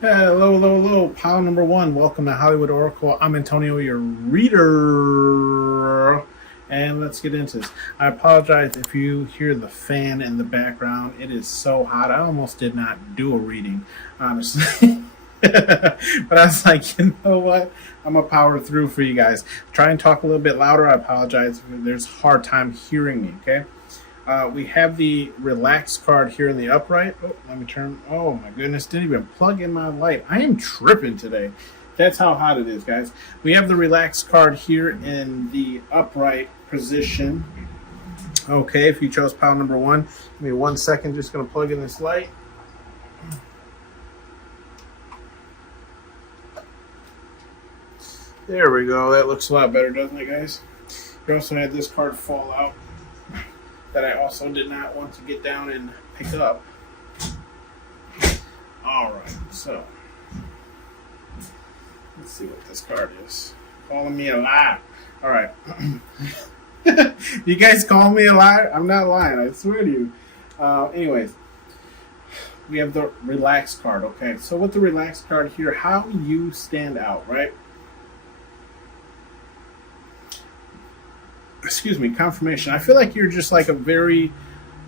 Hello, hello, hello, pile number one. Welcome to Hollywood Oracle. I'm Antonio, your reader. And let's get into this. I apologize if you hear the fan in the background. It is so hot. I almost did not do a reading, honestly. But I was like, you know what? I'm going to power through for you guys. Try and talk a little bit louder. I apologize if there's a hard time hearing me, okay? We have the relax card here in the upright. Oh, let me turn. Oh my goodness, didn't even plug in my light. I am tripping today. That's how hot it is, guys. We have the relax card here in the upright position. Okay, if you chose pile number one, give me 1 second. Just going to plug in this light. There we go. That looks a lot better, doesn't it, guys? We also had this card fall out that I also did not want to get down and pick up. All right, so let's see what this card is. Calling me a liar. All right. You guys call me a liar? I'm not lying. I swear to you. Anyways, we have the relax card. Okay, so with the relax card here, how you stand out, right? Excuse me, confirmation. I feel like you're just like a very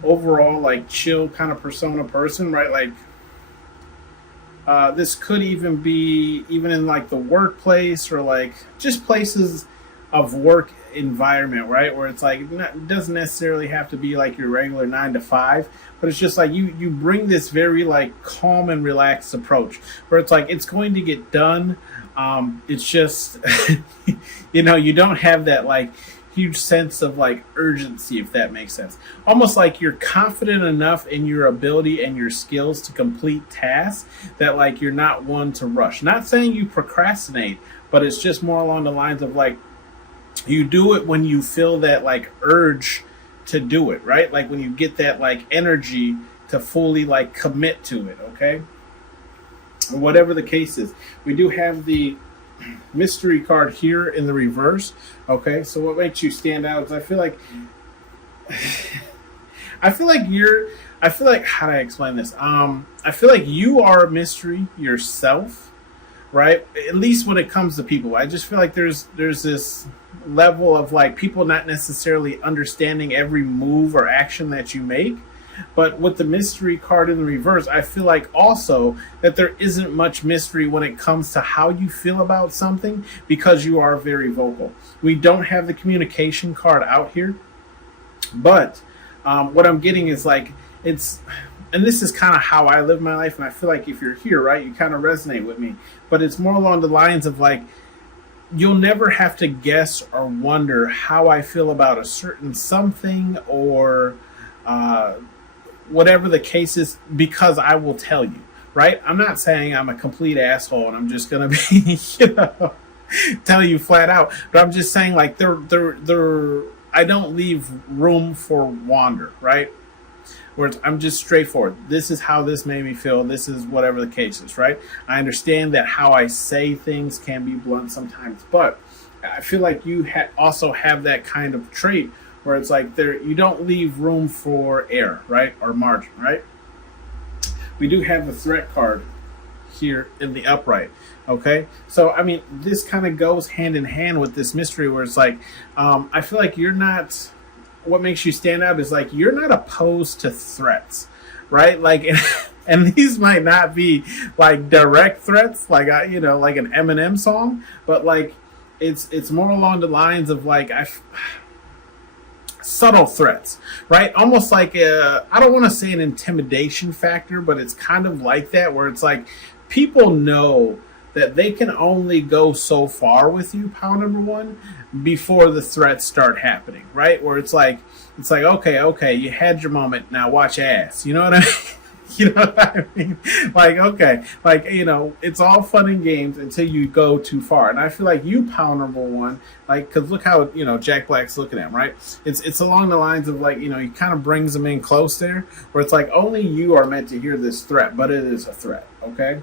overall like chill kind of persona person, right? Like this could even be even in like the workplace or like just places of work environment, right? Where it's like it doesn't necessarily have to be like your regular 9 to 5, but it's just like you bring this very like calm and relaxed approach where it's like it's going to get done. It's just you don't have that like huge sense of like urgency, if that makes sense. Almost like you're confident enough in your ability and your skills to complete tasks that like you're not one to rush. Not saying you procrastinate, but it's just more along the lines of like you do it when you feel that like urge to do it, right? Like when you get that like energy to fully like commit to it, okay? Or whatever the case is. We do have the mystery card here in the reverse. Okay, so what makes you stand out is I feel like how do I explain this? I feel like you are a mystery yourself, right? At least when it comes to people. I just feel like there's this level of like people not necessarily understanding every move or action that you make. But with the mystery card in the reverse, I feel like also that there isn't much mystery when it comes to how you feel about something because you are very vocal. We don't have the communication card out here, but what I'm getting is like and this is kind of how I live my life, and I feel like if you're here, right, you kind of resonate with me. But it's more along the lines of like you'll never have to guess or wonder how I feel about a certain something or whatever the case is, because I will tell you, right? I'm not saying I'm a complete asshole and I'm just gonna be, tell you flat out, but I'm just saying like I don't leave room for wander, right? Where I'm just straightforward. This is how this made me feel. This is whatever the case is, right? I understand that how I say things can be blunt sometimes, but I feel like you also have that kind of trait where it's like you don't leave room for error, right? Or margin, right? We do have the threat card here in the upright, okay? So, I mean, this kind of goes hand in hand with this mystery where it's like, I feel like what makes you stand out is like, you're not opposed to threats, right? Like, and these might not be like direct threats, like, like an Eminem song, but like, it's more along the lines of like, subtle threats, right? Almost like I don't want to say an intimidation factor, but it's kind of like that where it's like people know that they can only go so far with you, pile number one, before the threats start happening, right? Where it's like okay, you had your moment, now watch ass. You know what I mean? You know what I mean? Like, okay, like, it's all fun and games until you go too far. And I feel like you, pile number one, like, because look how, Jack Black's looking at him, right? It's along the lines of like, he kind of brings them in close there, where it's like only you are meant to hear this threat, but it is a threat, okay?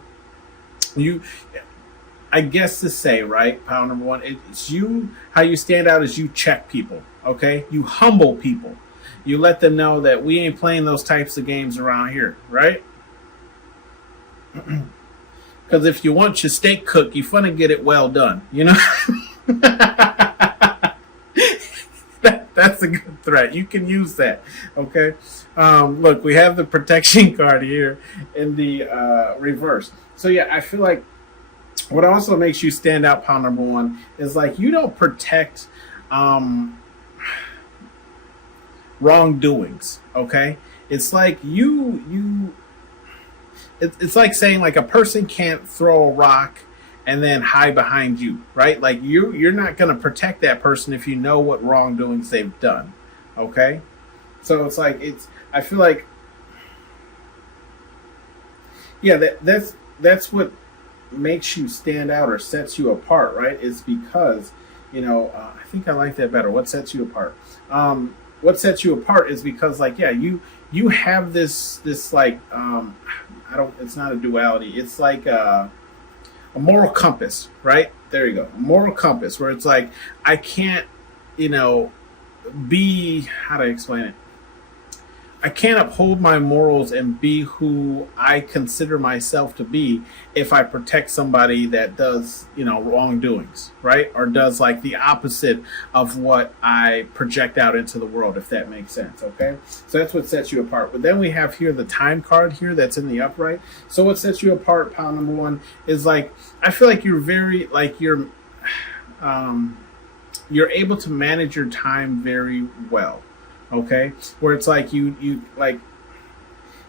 I guess to say, right, pile number one, it's you, how you stand out is you check people, okay? You humble people. You let them know that we ain't playing those types of games around here, right? Because if you want your steak cooked, you want to get it well done. You know, that's a good threat. You can use that. Okay. Look, we have the protection card here in the reverse. So yeah, I feel like what also makes you stand out, pile number one, is like you don't protect wrongdoings. Okay, it's like it's like saying like a person can't throw a rock and then hide behind you, right? Like you're not going to protect that person if you know what wrongdoings they've done. Okay, so it's like I feel like yeah, that's what makes you stand out or sets you apart, right? Is because I think I like that better. What sets you apart? What sets you apart is because like yeah, you have this like I don't. It's not a duality. It's like a moral compass, right? There you go, a moral compass where it's like I can't be how to explain it. I can't uphold my morals and be who I consider myself to be if I protect somebody that does, wrongdoings, right? Or does like the opposite of what I project out into the world, if that makes sense, okay? So that's what sets you apart. But then we have here the time card here that's in the upright. So what sets you apart, pile number one, is like, I feel like you're very, like you're able to manage your time very well. Okay, where it's like you like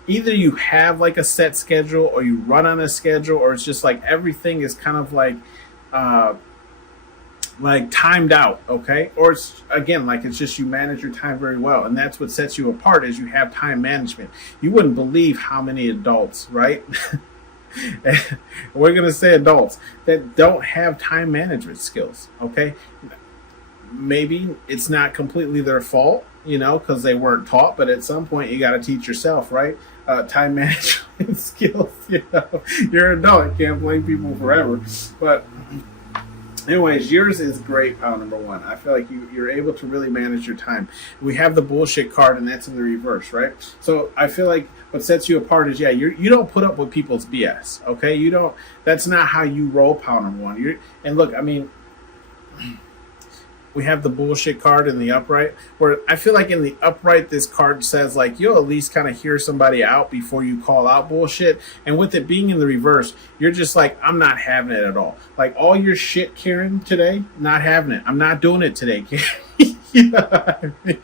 either you have like a set schedule or you run on a schedule, or it's just like everything is kind of like timed out. Okay, or it's again like it's just you manage your time very well, and that's what sets you apart is you have time management. You wouldn't believe how many adults, right? We're gonna say adults that don't have time management skills. Okay, maybe it's not completely their fault, because they weren't taught, but at some point you got to teach yourself, right? Time management skills, you're an adult, you can't blame people forever. But anyways, yours is great, pile number one. I feel like you're able to really manage your time. We have the bullshit card, and that's in the reverse, right? So I feel like what sets you apart is, yeah, you don't put up with people's BS, okay? That's not how you roll, pile number one. And look, I mean, we have the bullshit card in the upright, where I feel like in the upright, this card says like you'll at least kind of hear somebody out before you call out bullshit. And with it being in the reverse, you're just like, I'm not having it at all. Like all your shit, Karen, today, not having it. I'm not doing it today, Karen. You know what I mean?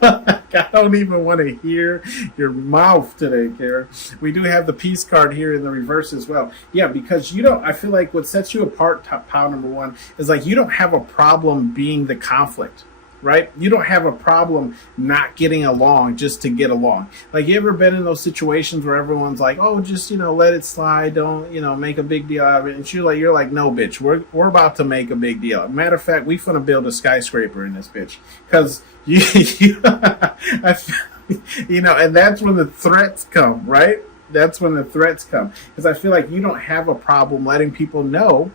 Like, I don't even want to hear your mouth today, Karen. We do have the peace card here in the reverse as well. Yeah, because I feel like what sets you apart, pile number one, is like you don't have a problem being the conflict, right? You don't have a problem not getting along just to get along. Like, you ever been in those situations where everyone's like, oh, just, let it slide. Don't, make a big deal out of it. And you're like, no, bitch, we're about to make a big deal. Matter of fact, we finna build a skyscraper in this bitch. Cause and that's when the threats come, right? That's when the threats come. Cause I feel like you don't have a problem letting people know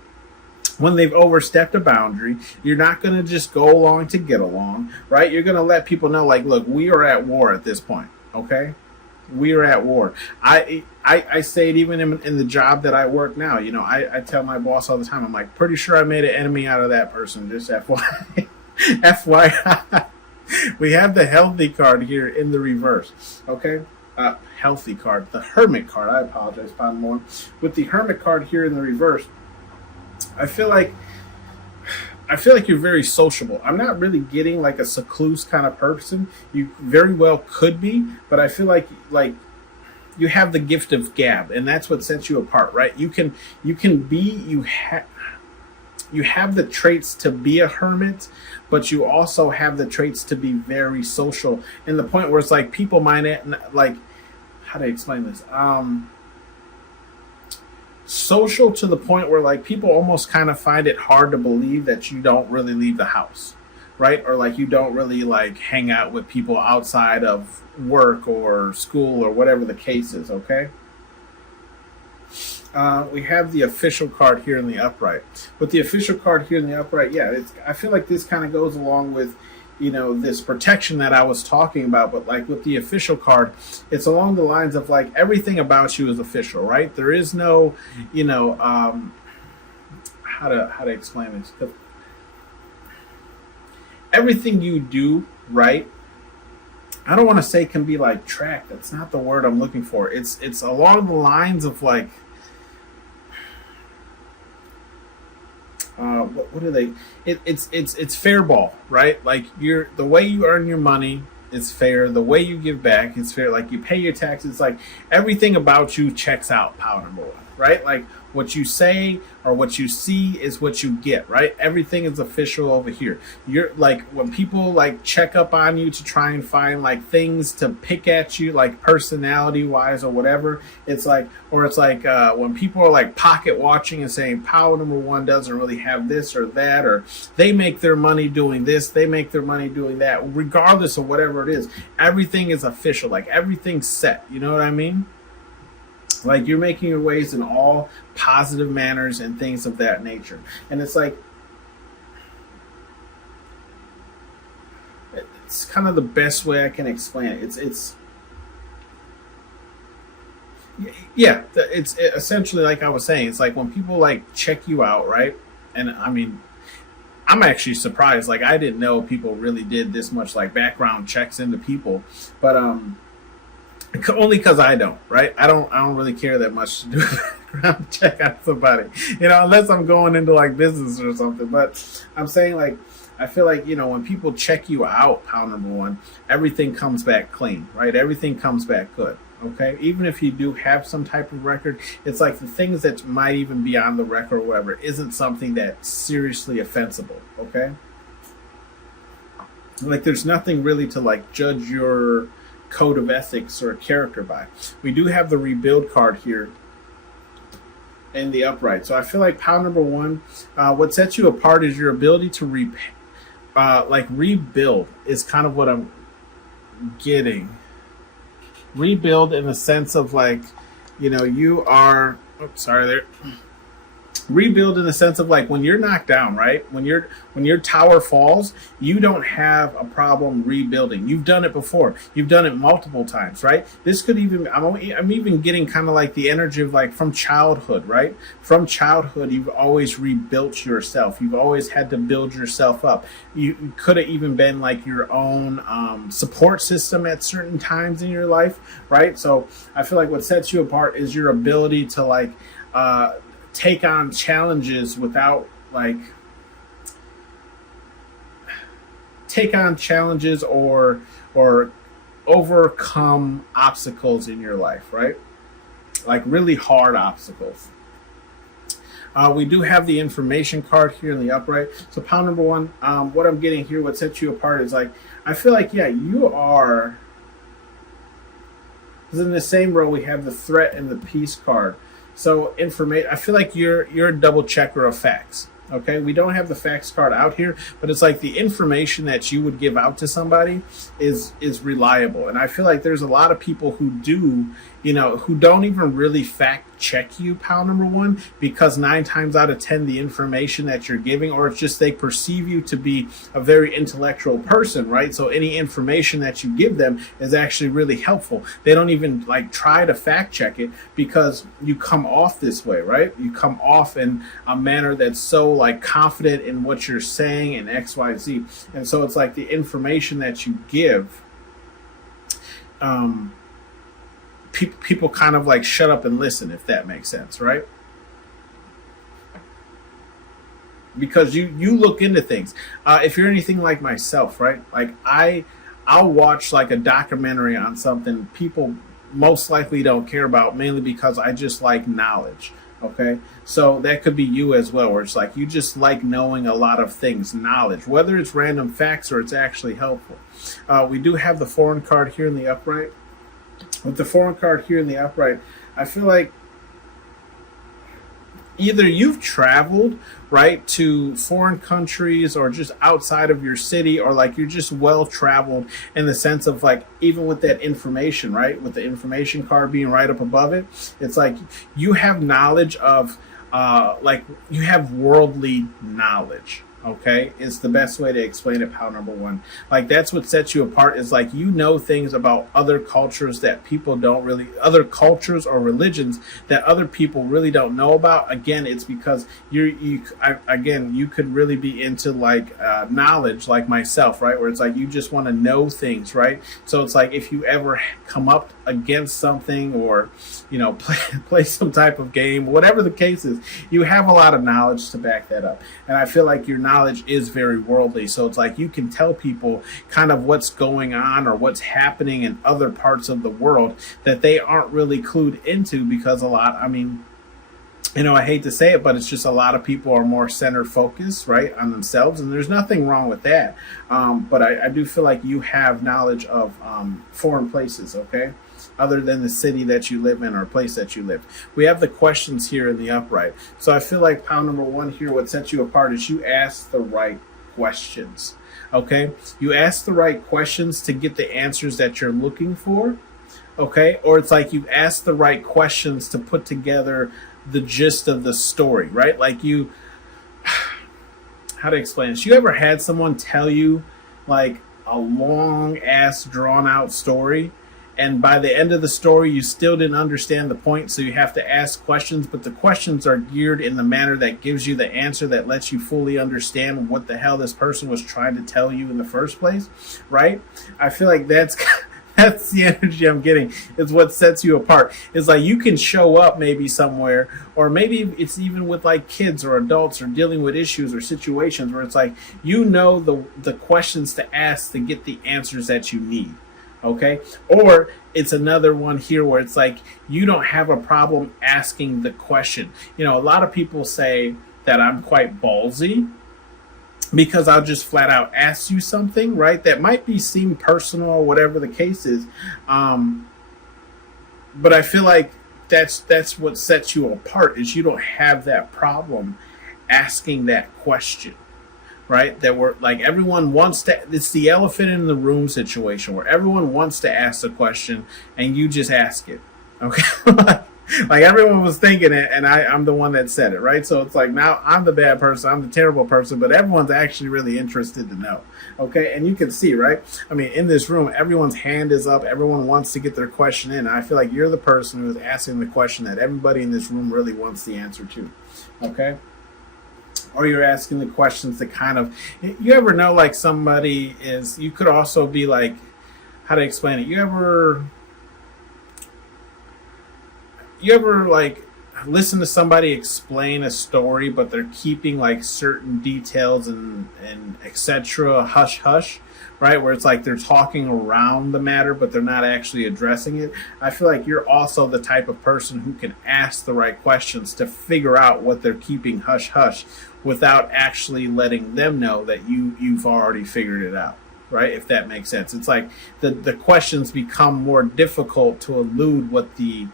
when they've overstepped a boundary. You're not going to just go along to get along, right? You're going to let people know, like, look, we are at war at this point, okay? We are at war. I say it even in the job that I work now. I tell my boss all the time, I'm like, pretty sure I made an enemy out of that person, just FYI. FYI. We have the healthy card here in the reverse, okay? Healthy card, the hermit card. I apologize, Pond more. With the hermit card here in the reverse, I feel like you're very sociable. I'm not really getting like a secluse kind of person. You very well could be, but I feel like you have the gift of gab, and that's what sets you apart, right? You have the traits to be a hermit, but you also have the traits to be very social. And the point where it's like people might like, how do I explain this? Social to the point where like people almost kind of find it hard to believe that you don't really leave the house, right? Or like you don't really like hang out with people outside of work or school or whatever the case is, okay? We have the official card here in the upright. With the official card here in the upright, yeah, I feel like this kind of goes along with, this protection that I was talking about. But like with the official card, it's along the lines of like everything about you is official, right? There is no, how to explain this. 'Cause everything you do, right? I don't want to say can be like tracked. That's not the word I'm looking for. It's along the lines of like, what are they? It's fair ball, right? Like the way you earn your money is fair. The way you give back is fair. Like you pay your taxes. Like everything about you checks out. Power number one, right? Like what you say or what you see is what you get, right? Everything is official over here. You're like when people like check up on you to try and find like things to pick at you, like personality wise or whatever. It's like when people are like pocket watching and saying power number one doesn't really have this or that, or they make their money doing this, they make their money doing that, regardless of whatever it is. Everything is official. Like everything's set. You know what I mean? Like you're making your ways in all positive manners and things of that nature. And it's like, it's kind of the best way I can explain it. It's essentially like I was saying, it's like when people like check you out, right? And I mean, I'm actually surprised. Like I didn't know people really did this much like background checks into people, but only because I don't, right? I don't really care that much to do a background check on somebody, unless I'm going into like business or something. But I'm saying like, I feel like, when people check you out, power number one, everything comes back clean, right? Everything comes back good. Okay. Even if you do have some type of record, it's like the things that might even be on the record or whatever isn't something that's seriously offensible. Okay. Like there's nothing really to like judge your code of ethics or character by. We do have the rebuild card here in the upright. So I feel like power number one, what sets you apart is your ability to rebuild is kind of what I'm getting. Rebuild in the sense of like, you are, rebuild in the sense of like when you're knocked down, right? When your tower falls, you don't have a problem rebuilding. You've done it before. You've done it multiple times, right? This could even, I'm even getting kind of like the energy of like from childhood, right? From childhood, you've always rebuilt yourself. You've always had to build yourself up. You could have even been like your own support system at certain times in your life, right? So I feel like what sets you apart is your ability to like, take on challenges without like take on challenges or overcome obstacles in your life, right? Like really hard obstacles. We do have the information card here in the upright. So pound number one, what I'm getting here, what sets you apart is like, I feel like, you are, because in the same row we have the threat and the peace card. So I feel like you're a double checker of facts. Okay, we don't have the facts card out here, but it's like the information that you would give out to somebody is reliable. And I feel like there's a lot of people who do, who don't even really fact check you, pal number one, because 9 times out of 10, the information that you're giving, or it's just they perceive you to be a very intellectual person, right? So any information that you give them is actually really helpful. They don't even like try to fact check it because you come off this way, right? You come off in a manner that's so like confident in what you're saying and XYZ. And so it's like the information that you give, people kind of like shut up and listen, if that makes sense, right? Because you look into things. If you're anything like myself, right? Like I'll watch like a documentary on something people most likely don't care about, mainly because I just like knowledge. Okay, so that could be you as well, where it's like you just like knowing a lot of things, knowledge, whether it's random facts or it's actually helpful. We do have the foreign card here in the upright. With the foreign card here in the upright, I feel like either you've traveled, right, to foreign countries or just outside of your city, or like you're just well traveled in the sense of like, even with that information, right, with the information card being right up above it, it's like you have knowledge of like you have worldly knowledge. Okay, it's the best way to explain it, pal number one. Like, that's what sets you apart, is like, you know things about other cultures that people don't really, other cultures or religions that other people really don't know about. Again, it's because again, you could really be into like knowledge, like myself, right? Where it's like you just want to know things, right? So it's like, if you ever come up against something, or play some type of game, whatever the case is, you have a lot of knowledge to back that up. And I feel like your knowledge is very worldly. So it's like you can tell people kind of what's going on or what's happening in other parts of the world that they aren't really clued into, because I hate to say it, but it's just a lot of people are more center focused, right, on themselves, and there's nothing wrong with that. But I do feel like you have knowledge of foreign places, okay, other than the city that you live in or place that you live. We have the questions here in the upright. So I feel like pound number one here, what sets you apart is you ask the right questions, okay? You ask the right questions to get the answers that you're looking for, okay? Or it's like you ask the right questions to put together the gist of the story, right? Like how to explain this? You ever had someone tell you like a long ass drawn out story, and by the end of the story you still didn't understand the point, so you have to ask questions, but the questions are geared in the manner that gives you the answer that lets you fully understand what the hell this person was trying to tell you in the first place, right? I feel like that's the energy I'm getting. It's what sets you apart. It's like you can show up maybe somewhere, or maybe it's even with like kids or adults or dealing with issues or situations where it's like the questions to ask to get the answers that you need. Okay, or it's another one here where it's like you don't have a problem asking the question. A lot of people say that I'm quite ballsy because I'll just flat out ask you something, right, that might seem personal or whatever the case is. But I feel like that's what sets you apart, is you don't have that problem asking that question. Right, that we're like, everyone wants to, it's the elephant in the room situation where everyone wants to ask the question and you just ask it. Okay. Like everyone was thinking it and I'm the one that said it, right? So it's like, now I'm the bad person, I'm the terrible person, but everyone's actually really interested to know. Okay, and you can see, right? In this room, everyone's hand is up, everyone wants to get their question in. I feel like you're the person who's asking the question that everybody in this room really wants the answer to. Okay. Or you're asking the questions that kind of, you ever know, like somebody is, you could also be like, how to explain it? You ever like listen to somebody explain a story, but they're keeping like certain details and etc. hush hush, right? Where it's like they're talking around the matter, but they're not actually addressing it. I feel like you're also the type of person who can ask the right questions to figure out what they're keeping hush hush without actually letting them know that you've already figured it out, right? If that makes sense. It's like the questions become more difficult to elude what the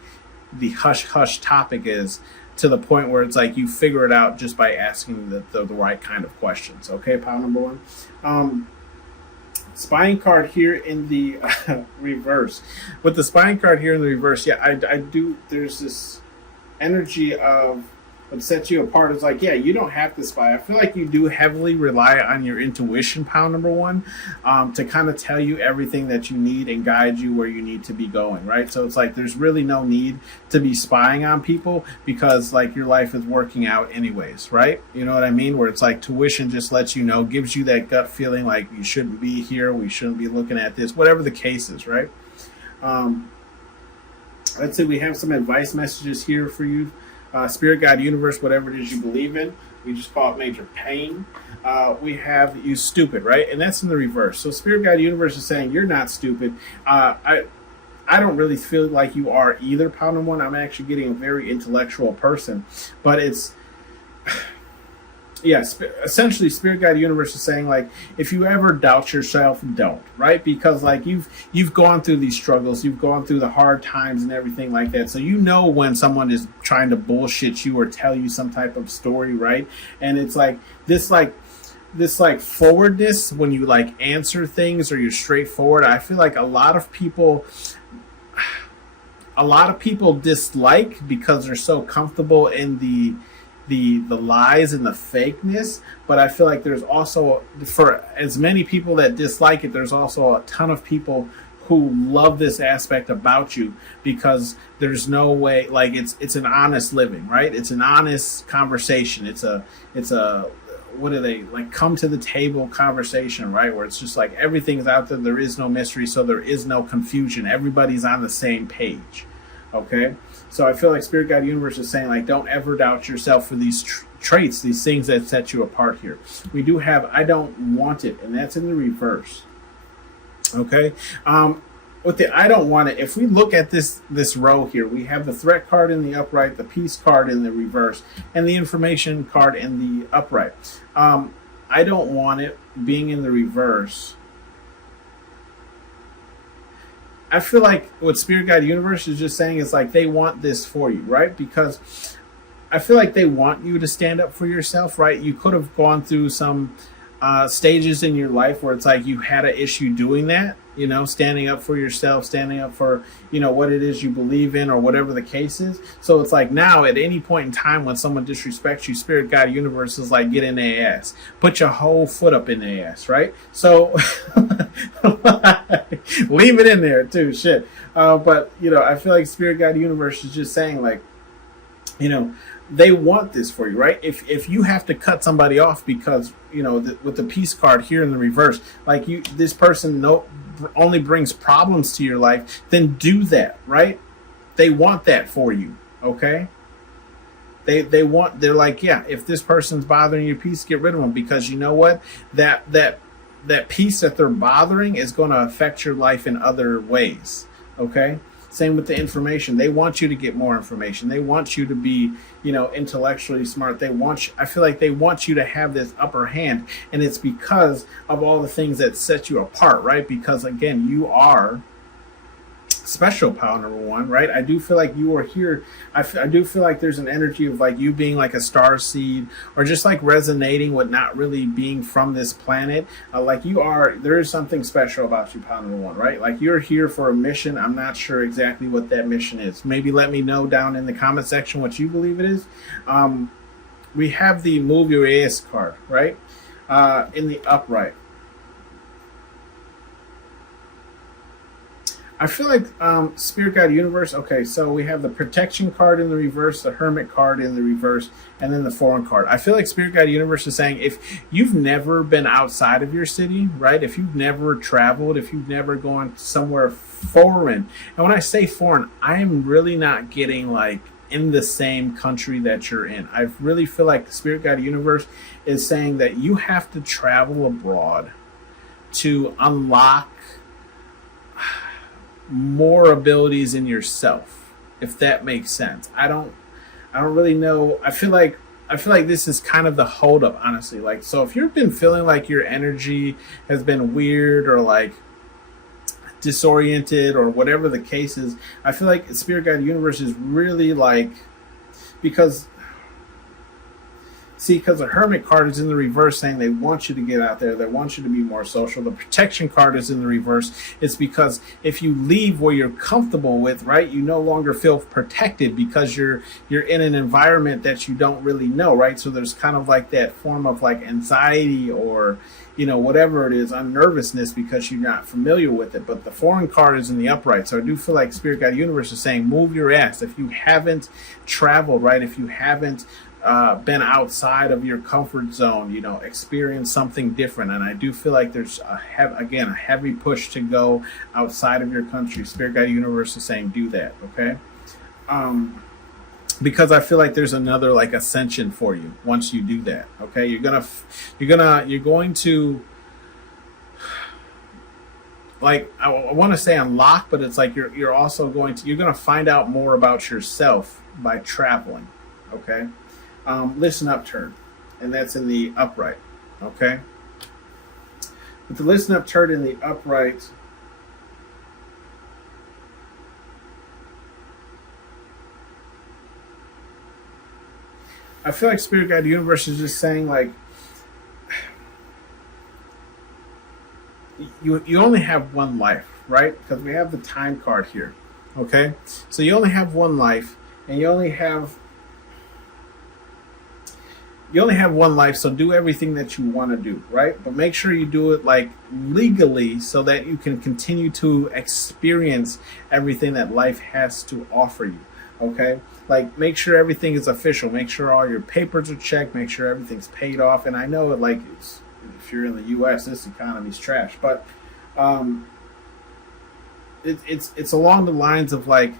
hush hush topic is, to the point where it's like you figure it out just by asking the right kind of questions. Okay, pile number one. Spying card here in the reverse. With the spying card here in the reverse, yeah, I do. There's this energy of what sets you apart. Is like, yeah, you don't have to spy. I feel like you do heavily rely on your intuition, pile number one, to kind of tell you everything that you need and guide you where you need to be going, right? So it's like there's really no need to be spying on people, because like your life is working out anyways, right? You know what I mean? Where it's like tuition just lets you know, gives you that gut feeling like you shouldn't be here, we shouldn't be looking at this, whatever the case is, right? Let's say we have some advice messages here for you. Spirit, God, universe, whatever it is you believe in. We just call it major pain. We have you stupid, right? And that's in the reverse. So Spirit, God, universe is saying you're not stupid. I don't really feel like you are either, pound number one. I'm actually getting a very intellectual person. But it's... yeah, essentially Spirit Guide Universe is saying, like, if you ever doubt yourself, don't, right? Because like you've gone through these struggles, you've gone through the hard times and everything like that, so you know when someone is trying to bullshit you or tell you some type of story, right? And it's like this forwardness when you like answer things, or you're straightforward. I feel like a lot of people dislike, because they're so comfortable in the lies and the fakeness, but I feel like there's also, for as many people that dislike it, there's also a ton of people who love this aspect about you, because there's no way, like, it's an honest living, right? It's an honest conversation. It's a what do they like, come to the table conversation, right? Where it's just like everything's out there. There is no mystery, so there is no confusion. Everybody's on the same page. Okay, so I feel like Spirit Guide Universe is saying, like, don't ever doubt yourself for these traits, these things that set you apart here. We do have I don't want it, and that's in the reverse. Okay, with the I don't want it, if we look at this row here, we have the threat card in the upright, the peace card in the reverse, and the information card in the upright. I don't want it being in the reverse. I feel like what Spirit Guide Universe is just saying is, like, they want this for you, right? Because I feel like they want you to stand up for yourself, right? You could have gone through some stages in your life where it's like you had an issue doing that, you know, standing up for yourself, standing up for, you know, what it is you believe in or whatever the case is. So it's like now at any point in time when someone disrespects you, Spirit Guide Universe is like, get in their ass, put your whole foot up in their ass, right? So leave it in there too, shit. But, you know, I feel like Spirit Guide Universe is just saying, like, you know, they want this for you, right? If you have to cut somebody off because, you know, with the peace card here in the reverse, like, this person only brings problems to your life, then do that, right? They want that for you, okay? They're like, yeah, if this person's bothering your peace, get rid of them, because you know what? That peace that they're bothering is going to affect your life in other ways, okay? Same with the information. They want you to get more information. They want you to be, you know, intellectually smart. I feel like they want you to have this upper hand, and it's because of all the things that set you apart, right? Because again, you are special, pal number one, right? I do feel like you are here. I do feel like there's an energy of like you being like a star seed, or just like resonating with not really being from this planet. Like you are, there is something special about you, pal number one, right? Like you're here for a mission. I'm not sure exactly what that mission is. Maybe let me know down in the comment section what you believe it is. We have the Move Your Ass card, right? In the upright. I feel like Spirit Guide Universe, okay, so we have the Protection card in the reverse, the Hermit card in the reverse, and then the Foreign card. I feel like Spirit Guide Universe is saying if you've never been outside of your city, right, if you've never traveled, if you've never gone somewhere foreign, and when I say foreign, I am really not getting like in the same country that you're in. I really feel like Spirit Guide Universe is saying that you have to travel abroad to unlock more abilities in yourself, if that makes sense. I don't really know. I feel like this is kind of the holdup, honestly. Like, so if you've been feeling like your energy has been weird or like disoriented or whatever the case is, I feel like Spirit Guide Universe is really like, because the Hermit card is in the reverse saying they want you to get out there. They want you to be more social. The Protection card is in the reverse. It's because if you leave where you're comfortable with, right, you no longer feel protected because you're in an environment that you don't really know, right? So there's kind of like that form of like anxiety or, you know, whatever it is, nervousness because you're not familiar with it. But the Foreign card is in the upright. So I do feel like Spirit Guide Universe is saying move your ass. If you haven't traveled, right, if you haven't been outside of your comfort zone, you know, experience something different. And I do feel like there's a heavy push to go outside of your country. Spirit Guide Universe is saying do that, okay? Because I feel like there's another like ascension for you once you do that, okay? You're going to like, I want to say unlock, but it's like you're also going to find out more about yourself by traveling, okay? Listen up turn, and that's in the upright, okay? With the listen up turn in the upright, I feel like Spirit Guide Universe is just saying like, you only have one life, right? Because we have the time card here, okay? So you only have one life, and you only have you only have one life, so do everything that you want to do, right? But make sure you do it like legally so that you can continue to experience everything that life has to offer you. Okay? Like, make sure everything is official. Make sure all your papers are checked. Make sure everything's paid off. And I know it, like, if you're in the U.S., this economy's trash. But it's along the lines of, like,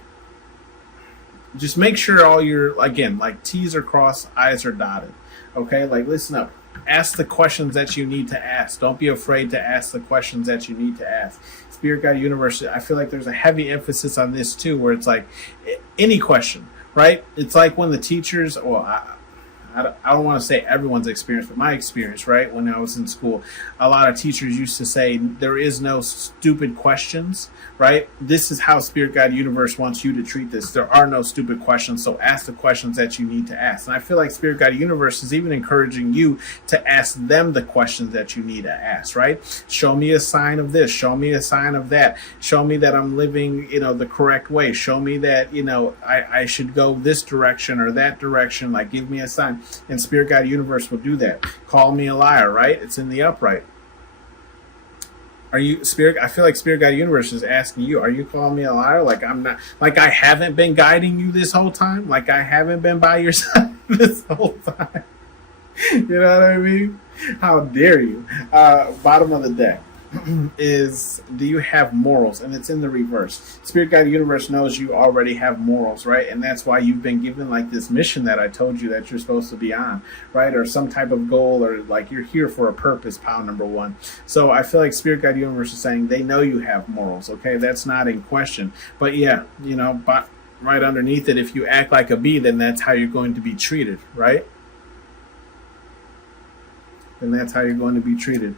just make sure all your, again, like, T's are crossed, I's are dotted. Okay? Like, listen up. Ask the questions that you need to ask. Don't be afraid to ask the questions that you need to ask. Spirit Guide Universe, I feel like there's a heavy emphasis on this too, where it's like any question, right? It's like when the teachers, well, I don't want to say everyone's experience, but my experience, right? When I was in school, a lot of teachers used to say, there is no stupid questions, right? This is how Spirit Guide Universe wants you to treat this. There are no stupid questions, so ask the questions that you need to ask. And I feel like Spirit Guide Universe is even encouraging you to ask them the questions that you need to ask, right? Show me a sign of this. Show me a sign of that. Show me that I'm living, the correct way. Show me that, I should go this direction or that direction. Like, give me a sign. And Spirit Guide Universe will do that. Call me a liar, right? It's in the upright. Are you Spirit? I feel like Spirit Guide Universe is asking you, are you calling me a liar? Like, I'm not, like, I haven't been guiding you this whole time? Like, I haven't been by your side this whole time? You know what I mean? How dare you? Bottom of the deck is, do you have morals? And it's in the reverse. Spirit Guide Universe knows you already have morals, right? And that's why you've been given like this mission that I told you that you're supposed to be on, right? Or some type of goal, or like you're here for a purpose, pile number one. So I feel like Spirit Guide Universe is saying they know you have morals, okay? That's not in question. But yeah, but right underneath it, if you act like a bee, then that's how you're going to be treated, right? And that's how you're going to be treated.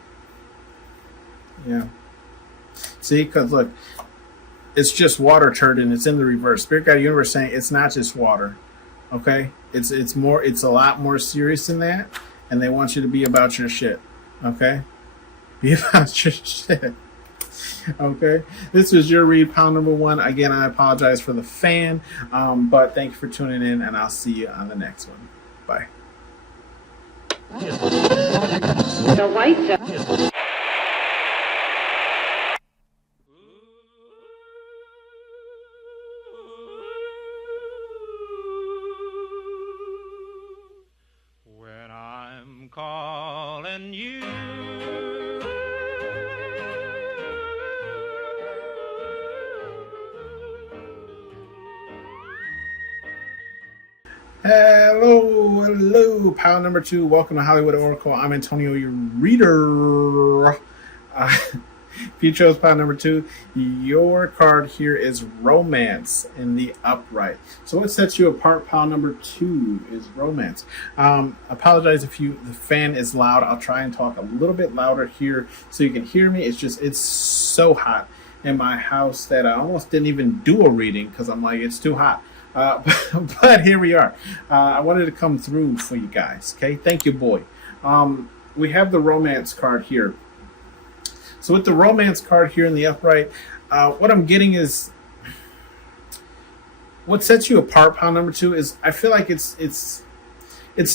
Yeah. See, because look, it's just water turd, and it's in the reverse. Spirit Guide Universe saying it's not just water. Okay? It's a lot more serious than that, and they want you to be about your shit. Okay? Be about your shit. Okay? This was your read, pile number one. Again, I apologize for the fan, but thank you for tuning in, and I'll see you on the next one. Bye. The white when I'm calling you. Hello, pile number two. Welcome to Hollywood Oracle. I'm Antonio, your reader. If you chose pile number two, your card here is Romance in the upright. So what sets you apart, pile number two, is Romance. Apologize if the fan is loud. I'll try and talk a little bit louder here so you can hear me. It's so hot in my house that I almost didn't even do a reading because I'm like, it's too hot. But here we are. I wanted to come through for you guys. Okay, thank you, boy. We have the Romance card here. So with the Romance card here in the upright, what I'm getting is, what sets you apart, pile number two, is I feel like it's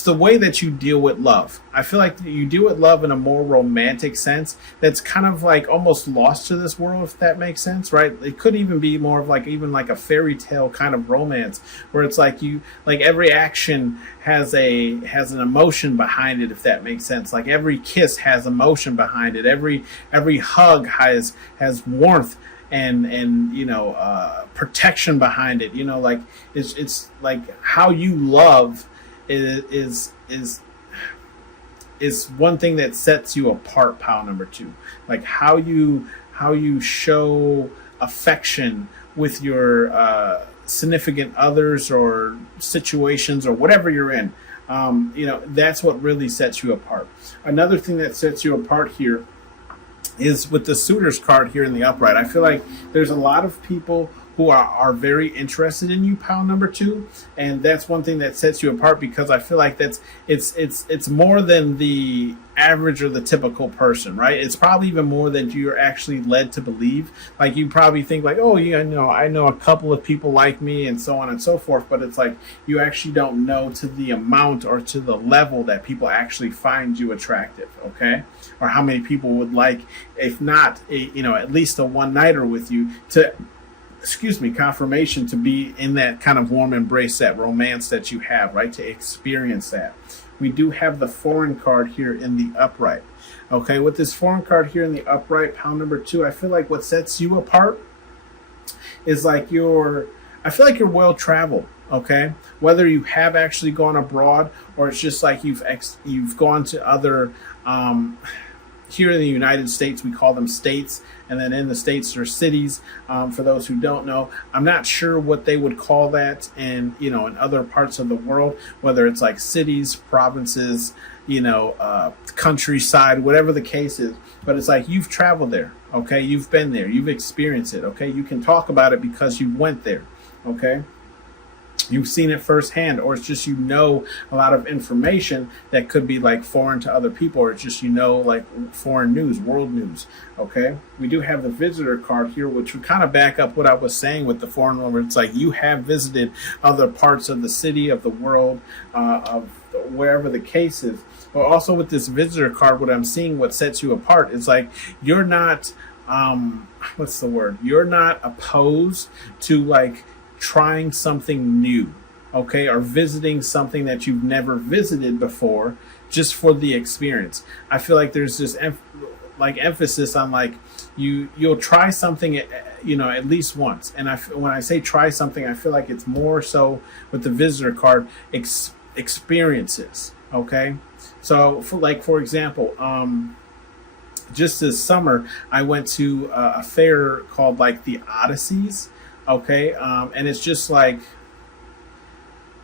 the way that you deal with love. I feel like you deal with love in a more romantic sense that's kind of like almost lost to this world, if that makes sense, right? It could even be more of like even like a fairy tale kind of romance where it's like every action has an emotion behind it, if that makes sense. Like every kiss has emotion behind it. Every hug has warmth and protection behind it. Like it's like how you love is one thing that sets you apart, pile number two. Like how you show affection with your significant others or situations or whatever you're in. That's what really sets you apart. Another thing that sets you apart here is with the Suitors card here in the upright. I feel like there's a lot of people who are very interested in you, pile number two. And that's one thing that sets you apart, because I feel like it's more than the average or the typical person, right? It's probably even more than you're actually led to believe. Like, you probably think like, oh, yeah, no, I know a couple of people like me and so on and so forth, but it's like you actually don't know to the amount or to the level that people actually find you attractive, okay? Or how many people would like, if not at least a one-nighter with you, to confirmation to be in that kind of warm embrace, that romance that you have, right? To experience that. We do have the foreign card here in the upright. Okay, with this foreign card here in the upright, pile number two, I feel like what sets you apart is like I feel like you're well traveled. Okay, whether you have actually gone abroad or it's just like you've gone to other here in the United States, we call them states, and then in the states there's cities. For those who don't know, I'm not sure what they would call that in other parts of the world, whether it's like cities, provinces, countryside, whatever the case is. But it's like you've traveled there, okay? You've been there, you've experienced it, okay? You can talk about it because you went there, okay? You've seen it firsthand, or it's just a lot of information that could be like foreign to other people, or it's just like foreign news, world news. Okay, we do have the visitor card here, which would kind of back up what I was saying with the foreign one, where it's like you have visited other parts of the city, of the world, of wherever the case is. But also with this visitor card, what I'm seeing, what sets you apart is like you're not what's the word? You're not opposed to like trying something new, okay, or visiting something that you've never visited before, just for the experience. I feel like there's this emphasis on like you'll try something at least once. And when I say try something, I feel like it's more so with the visitor card, experiences. Okay, so for example, just this summer I went to a fair called like the Odysseys. Okay, and it's just like,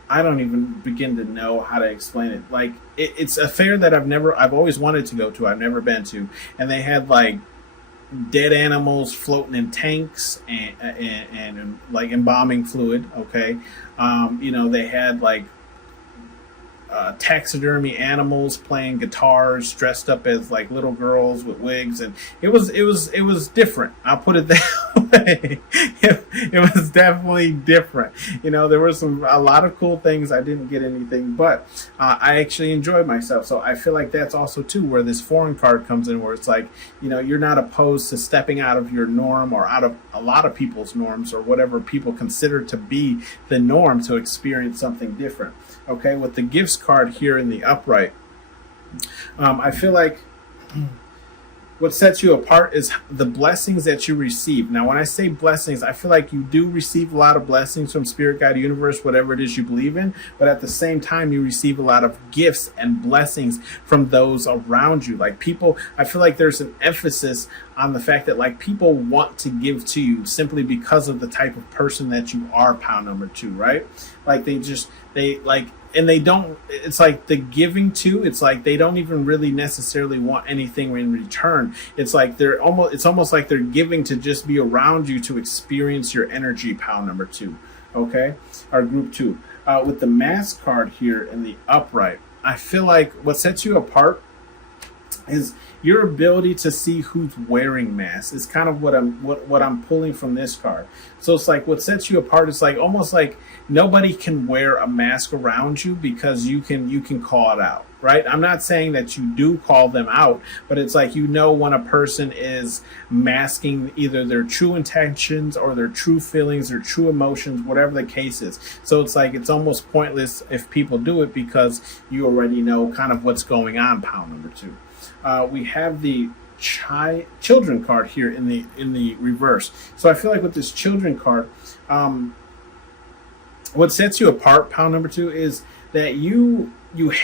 I don't even begin to know how to explain it. Like, it's a fair that I've always wanted to go to, I've never been to. And they had like dead animals floating in tanks and like embalming fluid, okay? They had like taxidermy animals playing guitars, dressed up as like little girls with wigs, and it was different. I'll put it that way. It was definitely different. There were a lot of cool things. I didn't get anything, but I actually enjoyed myself. So I feel like that's also too where this foreign card comes in, where it's like you're not opposed to stepping out of your norm, or out of a lot of people's norms, or whatever people consider to be the norm, to experience something different. Okay, with the gifts card here in the upright, I feel like what sets you apart is the blessings that you receive. Now, when I say blessings, I feel like you do receive a lot of blessings from Spirit, God, Universe, whatever it is you believe in. But at the same time, you receive a lot of gifts and blessings from those around you. Like people, I feel like there's an emphasis on the fact that like people want to give to you simply because of the type of person that you are, pile number two, right? Like and they don't, it's like the giving too, it's like they don't even really necessarily want anything in return. It's like it's almost like they're giving to just be around you, to experience your energy, pile number two, okay? Or group two. With the mask card here in the upright, I feel like what sets you apart is your ability to see who's wearing masks. Is kind of what I'm pulling from this card. So it's like what sets you apart is like almost like nobody can wear a mask around you, because you can call it out, right? I'm not saying that you do call them out, but it's like when a person is masking either their true intentions or their true feelings or true emotions, whatever the case is. So it's like it's almost pointless if people do it, because you already know kind of what's going on, pile number two. We have the children card here in the reverse. So I feel like with this children card, what sets you apart, pile number two, is that you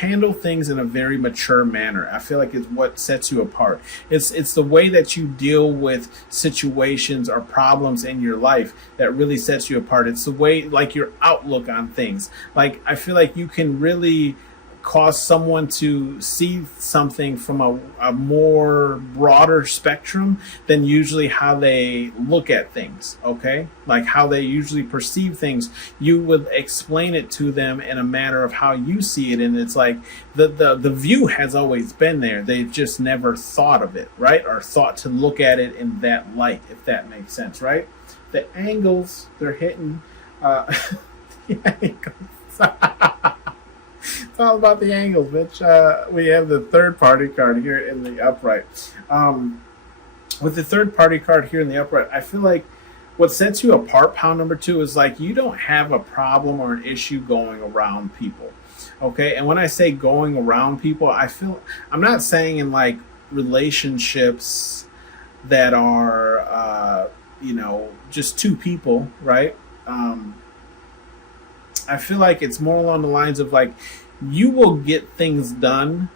handle things in a very mature manner. I feel like it's what sets you apart. It's the way that you deal with situations or problems in your life that really sets you apart. It's the way, like, your outlook on things. Like, I feel like you can really cause someone to see something from a more broader spectrum than usually how they look at things, okay? Like how they usually perceive things. You would explain it to them in a manner of how you see it, and it's like the view has always been there. They've just never thought of it, right? Or thought to look at it in that light, if that makes sense, right? The angles they're hitting, the angles. It's all about the angles, bitch. We have the third party card here in the upright. With the third party card here in the upright, I feel like what sets you apart, pound number 2, is like you don't have a problem or an issue going around people. Okay, and when I say going around people, I'm not saying in like relationships that are just two people, right? I feel like it's more along the lines of like you will get things done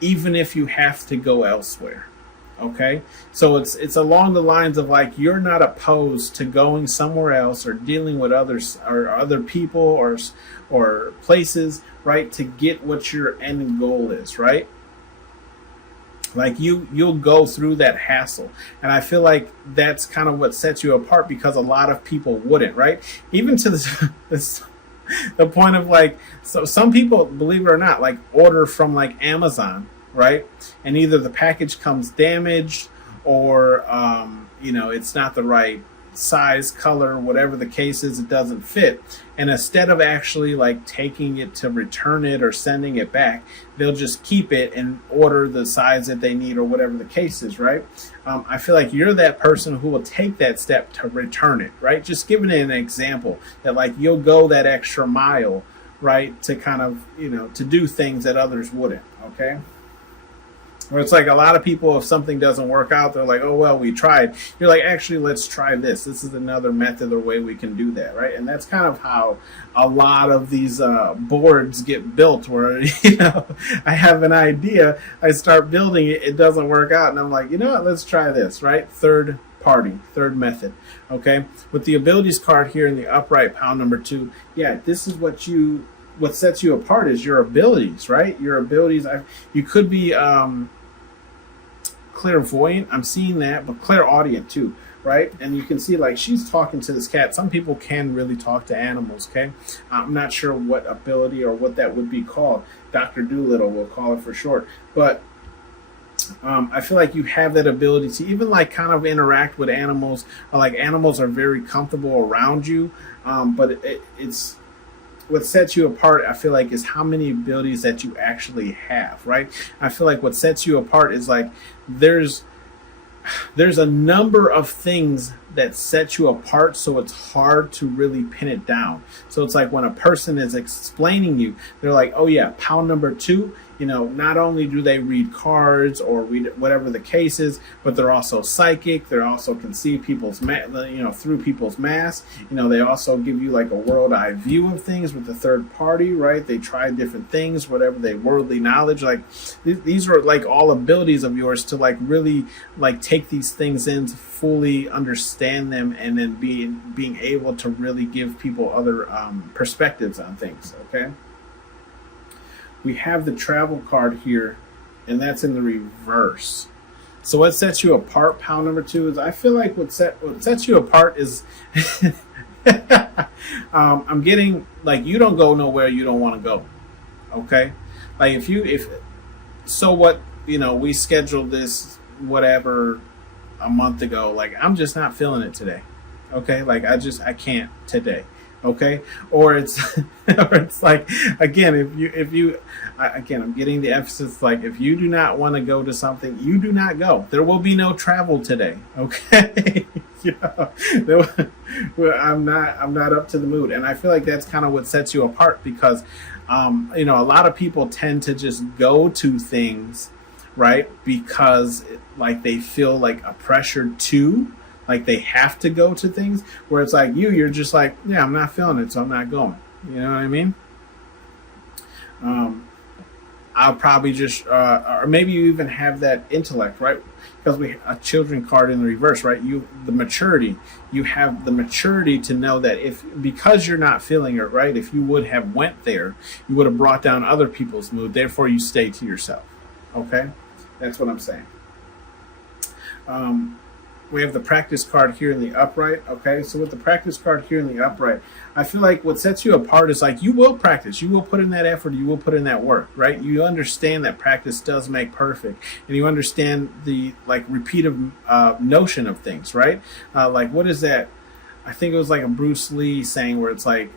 even if you have to go elsewhere. Okay, so it's along the lines of like you're not opposed to going somewhere else or dealing with others or other people or places, right, to get what your end goal is, right? Like you'll go through that hassle, and I feel like that's kind of what sets you apart, because a lot of people wouldn't, right? Even to this the point of like, so some people, believe it or not, like order from like Amazon, right? And either the package comes damaged or it's not the right size, color, whatever the case is, it doesn't fit. And instead of actually like taking it to return it or sending it back, they'll just keep it and order the size that they need or whatever the case is, right? I feel like you're that person who will take that step to return it, right? Just giving it an example that like you'll go that extra mile, right, to kind of, to do things that others wouldn't, okay? Where it's like a lot of people, if something doesn't work out, they're like, oh, well, we tried. You're like, actually, let's try this. This is another method or way we can do that, right? And that's kind of how a lot of these boards get built, where, I have an idea, I start building it, it doesn't work out, and I'm like, you know what, let's try this, right? Third party, third method, okay? With the abilities card here in the upright, pound number 2, yeah, this is what sets you apart is your abilities, right? Your abilities. You could be clairvoyant, I'm seeing that, but clairaudient too, right? And you can see like she's talking to this cat. Some people can really talk to animals, okay? I'm not sure what ability or what that would be called. Dr. Doolittle will call it for short. But I feel like you have that ability to even like kind of interact with animals, or like animals are very comfortable around you, but it's what sets you apart, I feel like, is how many abilities that you actually have, right? I feel like what sets you apart is like there's a number of things that set you apart, so it's hard to really pin it down. So it's like when a person is explaining you, they're like, oh yeah, pound number 2, not only do they read cards or read whatever the case is, but they're also psychic. They also can see people's, through people's masks. They also give you like a world eye view of things with the third party, right? They try different things, whatever they worldly knowledge. Like these are like all abilities of yours to like really like take these things in, to fully understand them, and then being able to really give people other perspectives on things, okay? We have the travel card here, and that's in the reverse. So what sets you apart, pound number 2, is I feel like what sets you apart is I'm getting like you don't go nowhere you don't want to go. Okay? Like we scheduled this whatever a month ago, like I'm just not feeling it today. Okay? Like I can't today. Okay, or it's like again, I'm getting the emphasis, like if you do not want to go to something, you do not go. There will be no travel today. Okay, I'm not up to the mood, and I feel like that's kind of what sets you apart, because a lot of people tend to just go to things, right, because like they feel like a pressure to. Like they have to go to things, where it's like you're just like, yeah, I'm not feeling it, so I'm not going. You know what I mean? I'll probably just, or maybe you even have that intellect, right? Because we a children card in the reverse, right? The maturity, you have the maturity to know that if because you're not feeling it right, if you would have went there, you would have brought down other people's mood. Therefore, you stay to yourself. Okay, that's what I'm saying. We have the practice card here in the upright. Okay, so with the practice card here in the upright, I feel like what sets you apart is like you will practice, you will put in that effort, you will put in that work, right? You understand that practice does make perfect, and you understand the like repeative notion of things, right? Like what is that? I think it was like a Bruce Lee saying where it's like,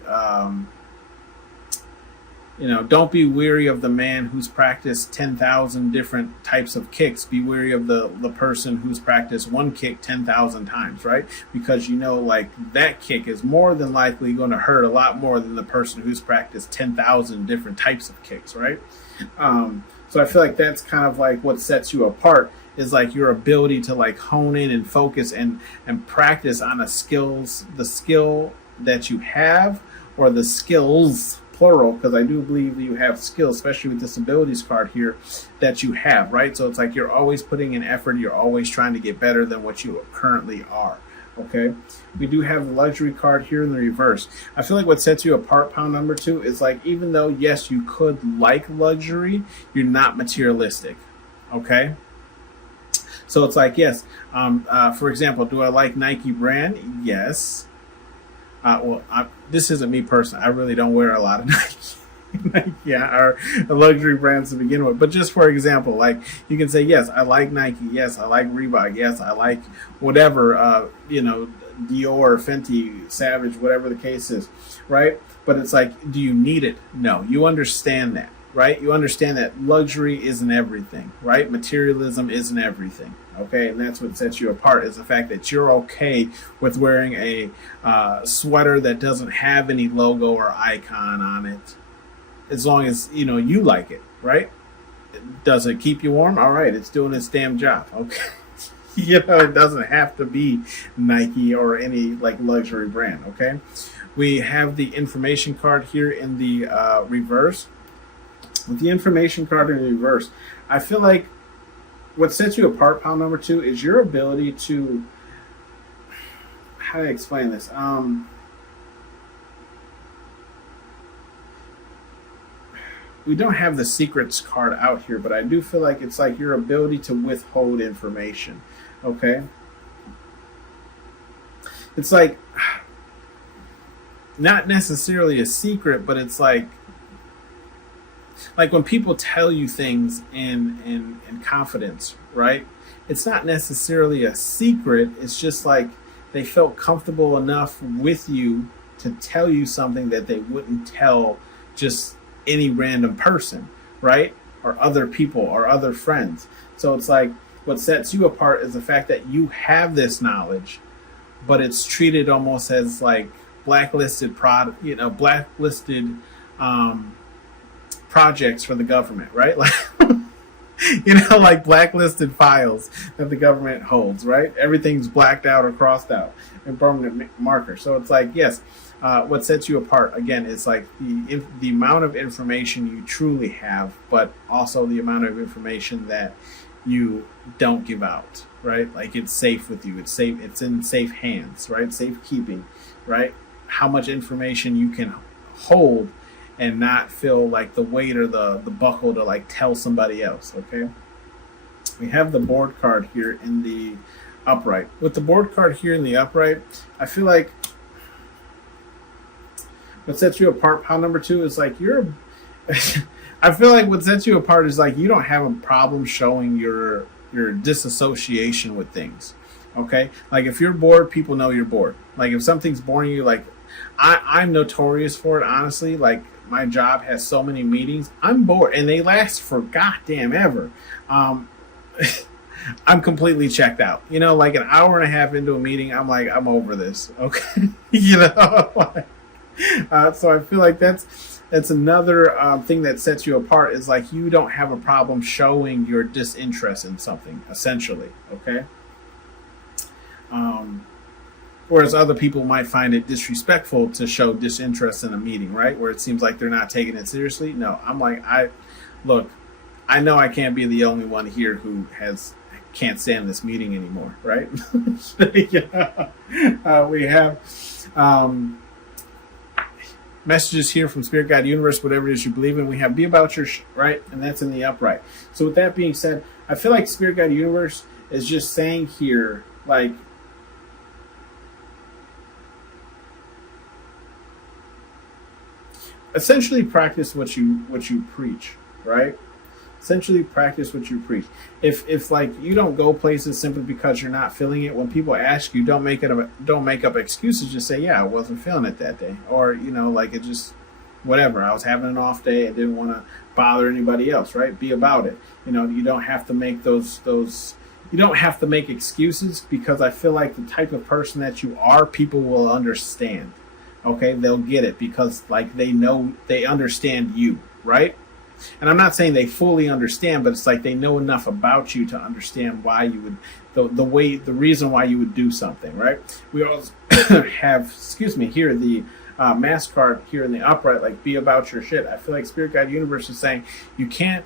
don't be weary of the man who's practiced 10,000 different types of kicks. Be weary of the person who's practiced one kick 10,000 times, right? Because like that kick is more than likely going to hurt a lot more than the person who's practiced 10,000 different types of kicks, right? So I feel like that's kind of like what sets you apart is like your ability to like hone in and focus and practice on the skill that you have, or the skills plural, because I do believe that you have skills, especially with this abilities card here, that you have, right? So it's like you're always putting in effort, you're always trying to get better than what you currently are. Okay, we do have the luxury card here in the reverse. I feel like what sets you apart, pound number 2, is like even though yes you could like luxury, you're not materialistic. Okay, so it's like yes, for example, do I like Nike brand? Yes. This isn't me personally. I really don't wear a lot of Nike, or luxury brands to begin with. But just for example, like you can say, yes, I like Nike. Yes, I like Reebok. Yes, I like whatever, Dior, Fenty, Savage, whatever the case is, right? But it's like, do you need it? No, you understand that, right? You understand that luxury isn't everything, right? Materialism isn't everything. Okay, and that's what sets you apart is the fact that you're okay with wearing a sweater that doesn't have any logo or icon on it, as long as you like it, right? Does it keep you warm? All right, it's doing its damn job. Okay, it doesn't have to be Nike or any like luxury brand. Okay, we have the information card here in the reverse. With the information card in the reverse, I feel like what sets you apart, pound number 2, is your ability to, how do I explain this? We don't have the secrets card out here, but I do feel like it's like your ability to withhold information. Okay? It's like, not necessarily a secret, but it's like when people tell you things in confidence, right? It's not necessarily a secret. It's just like they felt comfortable enough with you to tell you something that they wouldn't tell just any random person, right? Or other people or other friends. So it's like what sets you apart is the fact that you have this knowledge, but it's treated almost as like blacklisted projects for the government, right? Like, like blacklisted files that the government holds, right? Everything's blacked out or crossed out in permanent marker. So it's like, yes, what sets you apart, again, is like the amount of information you truly have, but also the amount of information that you don't give out, right? Like it's safe with you. It's safe. It's in safe hands, right? Safekeeping, right? How much information you can hold and not feel like the weight or the buckle to like tell somebody else. Okay, we have the board card here in the upright. With the board card here in the upright, I feel like what sets you apart, pound number 2, is like you're I feel like what sets you apart is like you don't have a problem showing your disassociation with things. Okay, like if you're bored, people know you're bored. Like if something's boring you, like I'm notorious for it, honestly. Like my job has so many meetings, I'm bored, and they last for goddamn ever. I'm completely checked out. Like an hour and a half into a meeting, I'm like, I'm over this. Okay, so I feel like that's another thing that sets you apart is like you don't have a problem showing your disinterest in something, essentially. Okay. Whereas other people might find it disrespectful to show disinterest in a meeting, right? Where it seems like they're not taking it seriously. No, I'm like, look, I know I can't be the only one here who can't stand this meeting anymore, right? We have messages here from Spirit Guide Universe, whatever it is you believe in. We have be about your right, and that's in the upright. So with that being said, I feel like Spirit Guide Universe is just saying here, like, essentially practice what you preach, right? Essentially practice what you preach. If like you don't go places simply because you're not feeling it, when people ask you, don't make up excuses. Just say, yeah, I wasn't feeling it that day, or like it just whatever. I was having an off day. I didn't want to bother anybody else, right? Be about it. You don't have to make those. You don't have to make excuses, because I feel like the type of person that you are, people will understand. Okay, they'll get it, because like they understand you, right? And I'm not saying they fully understand, but it's like they know enough about you to understand why you would, the reason why you would do something, right? We also have, here the mask card here in the upright, like be about your shit. I feel like Spirit Guide Universe is saying you can't,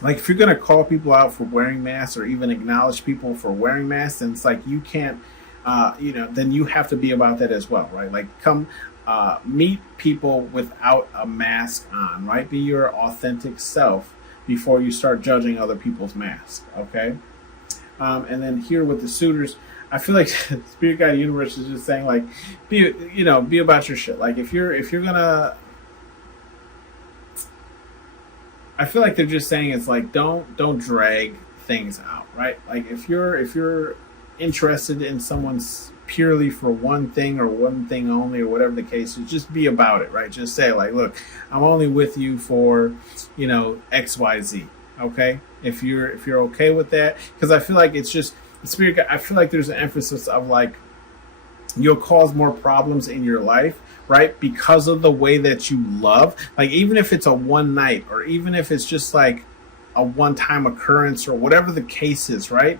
like if you're gonna call people out for wearing masks or even acknowledge people for wearing masks, then it's like you can't, then you have to be about that as well, right? Like come. Meet people without a mask on, right? Be your authentic self before you start judging other people's masks, okay? And then here with the suitors, I feel like Spirit Guide Universe is just saying, like, be about your shit. Like if you're gonna, I feel like they're just saying it's like don't drag things out, right? Like if you're interested in someone's purely for one thing or one thing only or whatever the case is, just be about it, right? Just say like, look, I'm only with you for XYZ, okay? If you're okay with that, because I feel like it's just Spirit. I feel like there's an emphasis of like you'll cause more problems in your life, right? Because of the way that you love. Like even if it's a one night, or even if it's just like a one-time occurrence, or whatever the case is, right?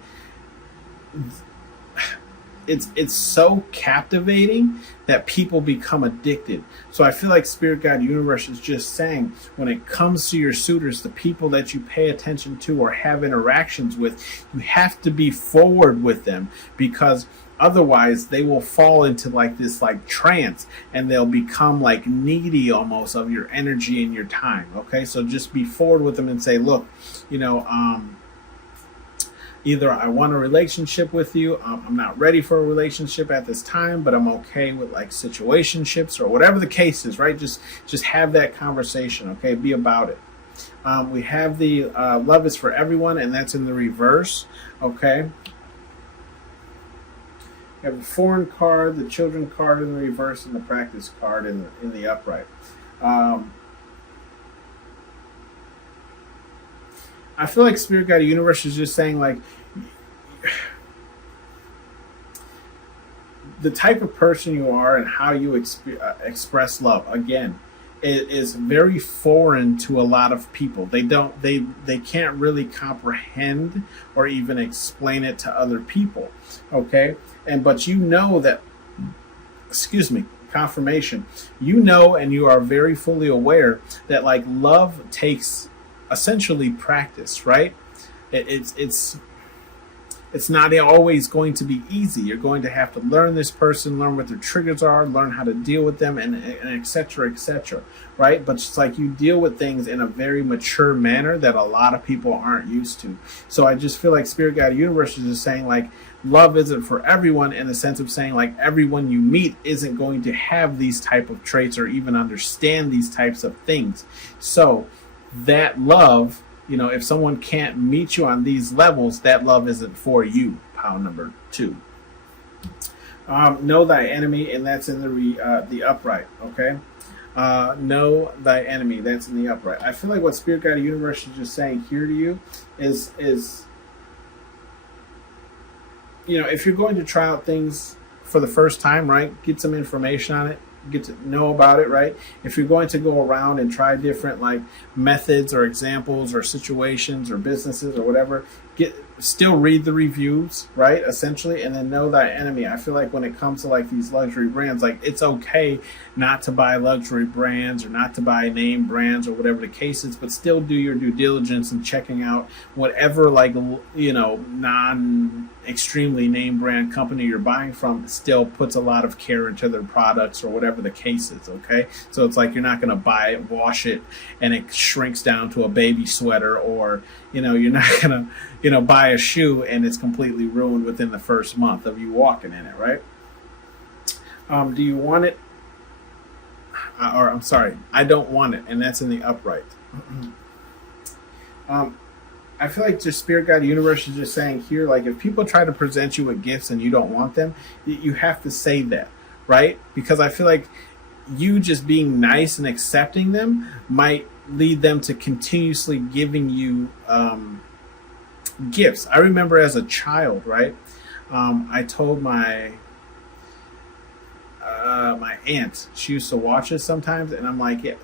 It's so captivating that people become addicted. So I feel like Spirit Guide Universe is just saying, when it comes to your suitors, the people that you pay attention to or have interactions with, you have to be forward with them, because otherwise they will fall into like this like trance, and they'll become like needy almost of your energy and your time. Okay, so just be forward with them and say, look, either I want a relationship with you, I'm not ready for a relationship at this time, but I'm okay with like situationships or whatever the case is, right? Just have that conversation, okay? Be about it. We have the love is for everyone, and that's in the reverse, okay? We have the foreign card, the children card in the reverse, and the practice card in the upright. I feel like Spirit Guide Universe is just saying like the type of person you are and how you express love, again, is very foreign to a lot of people. They can't really comprehend or even explain it to other people. Okay, but that, confirmation. And you are very fully aware that like love takes essentially practice, right? It's not always going to be easy. You're going to have to learn this person, learn what their triggers are, learn how to deal with them, and et cetera, right? But it's like you deal with things in a very mature manner that a lot of people aren't used to. So I just feel like Spirit Guide Universe is just saying like love isn't for everyone, in the sense of saying like everyone you meet isn't going to have these type of traits or even understand these types of things. So that love, if someone can't meet you on these levels, that love isn't for you. Pile number 2. Know thy enemy, and that's in the upright. Okay, know thy enemy. That's in the upright. I feel like what Spirit Guide Universe is just saying here to you is if you're going to try out things for the first time, right? Get some information on it. Get to know about it, right? If you're going to go around and try different like methods or examples or situations or businesses or whatever, still read the reviews, right? Essentially, and then know thy enemy. I feel like when it comes to like these luxury brands, like it's okay not to buy luxury brands or not to buy name brands or whatever the case is, but still do your due diligence and checking out whatever, like, non extremely name brand company you're buying from still puts a lot of care into their products or whatever the case is. Okay, so it's like you're not going to buy it, wash it, and it shrinks down to a baby sweater, or you're not going to buy a shoe and it's completely ruined within the first month of you walking in it, right? Do you want it? Or I'm sorry, I don't want it, and that's in the upright. I feel like just Spirit Guide Universe is just saying here, like, if people try to present you with gifts and you don't want them, you have to say that, right? Because I feel like you just being nice and accepting them might lead them to continuously giving you gifts. I remember as a child, right? I told my aunt, she used to watch us sometimes, and I'm like, yeah,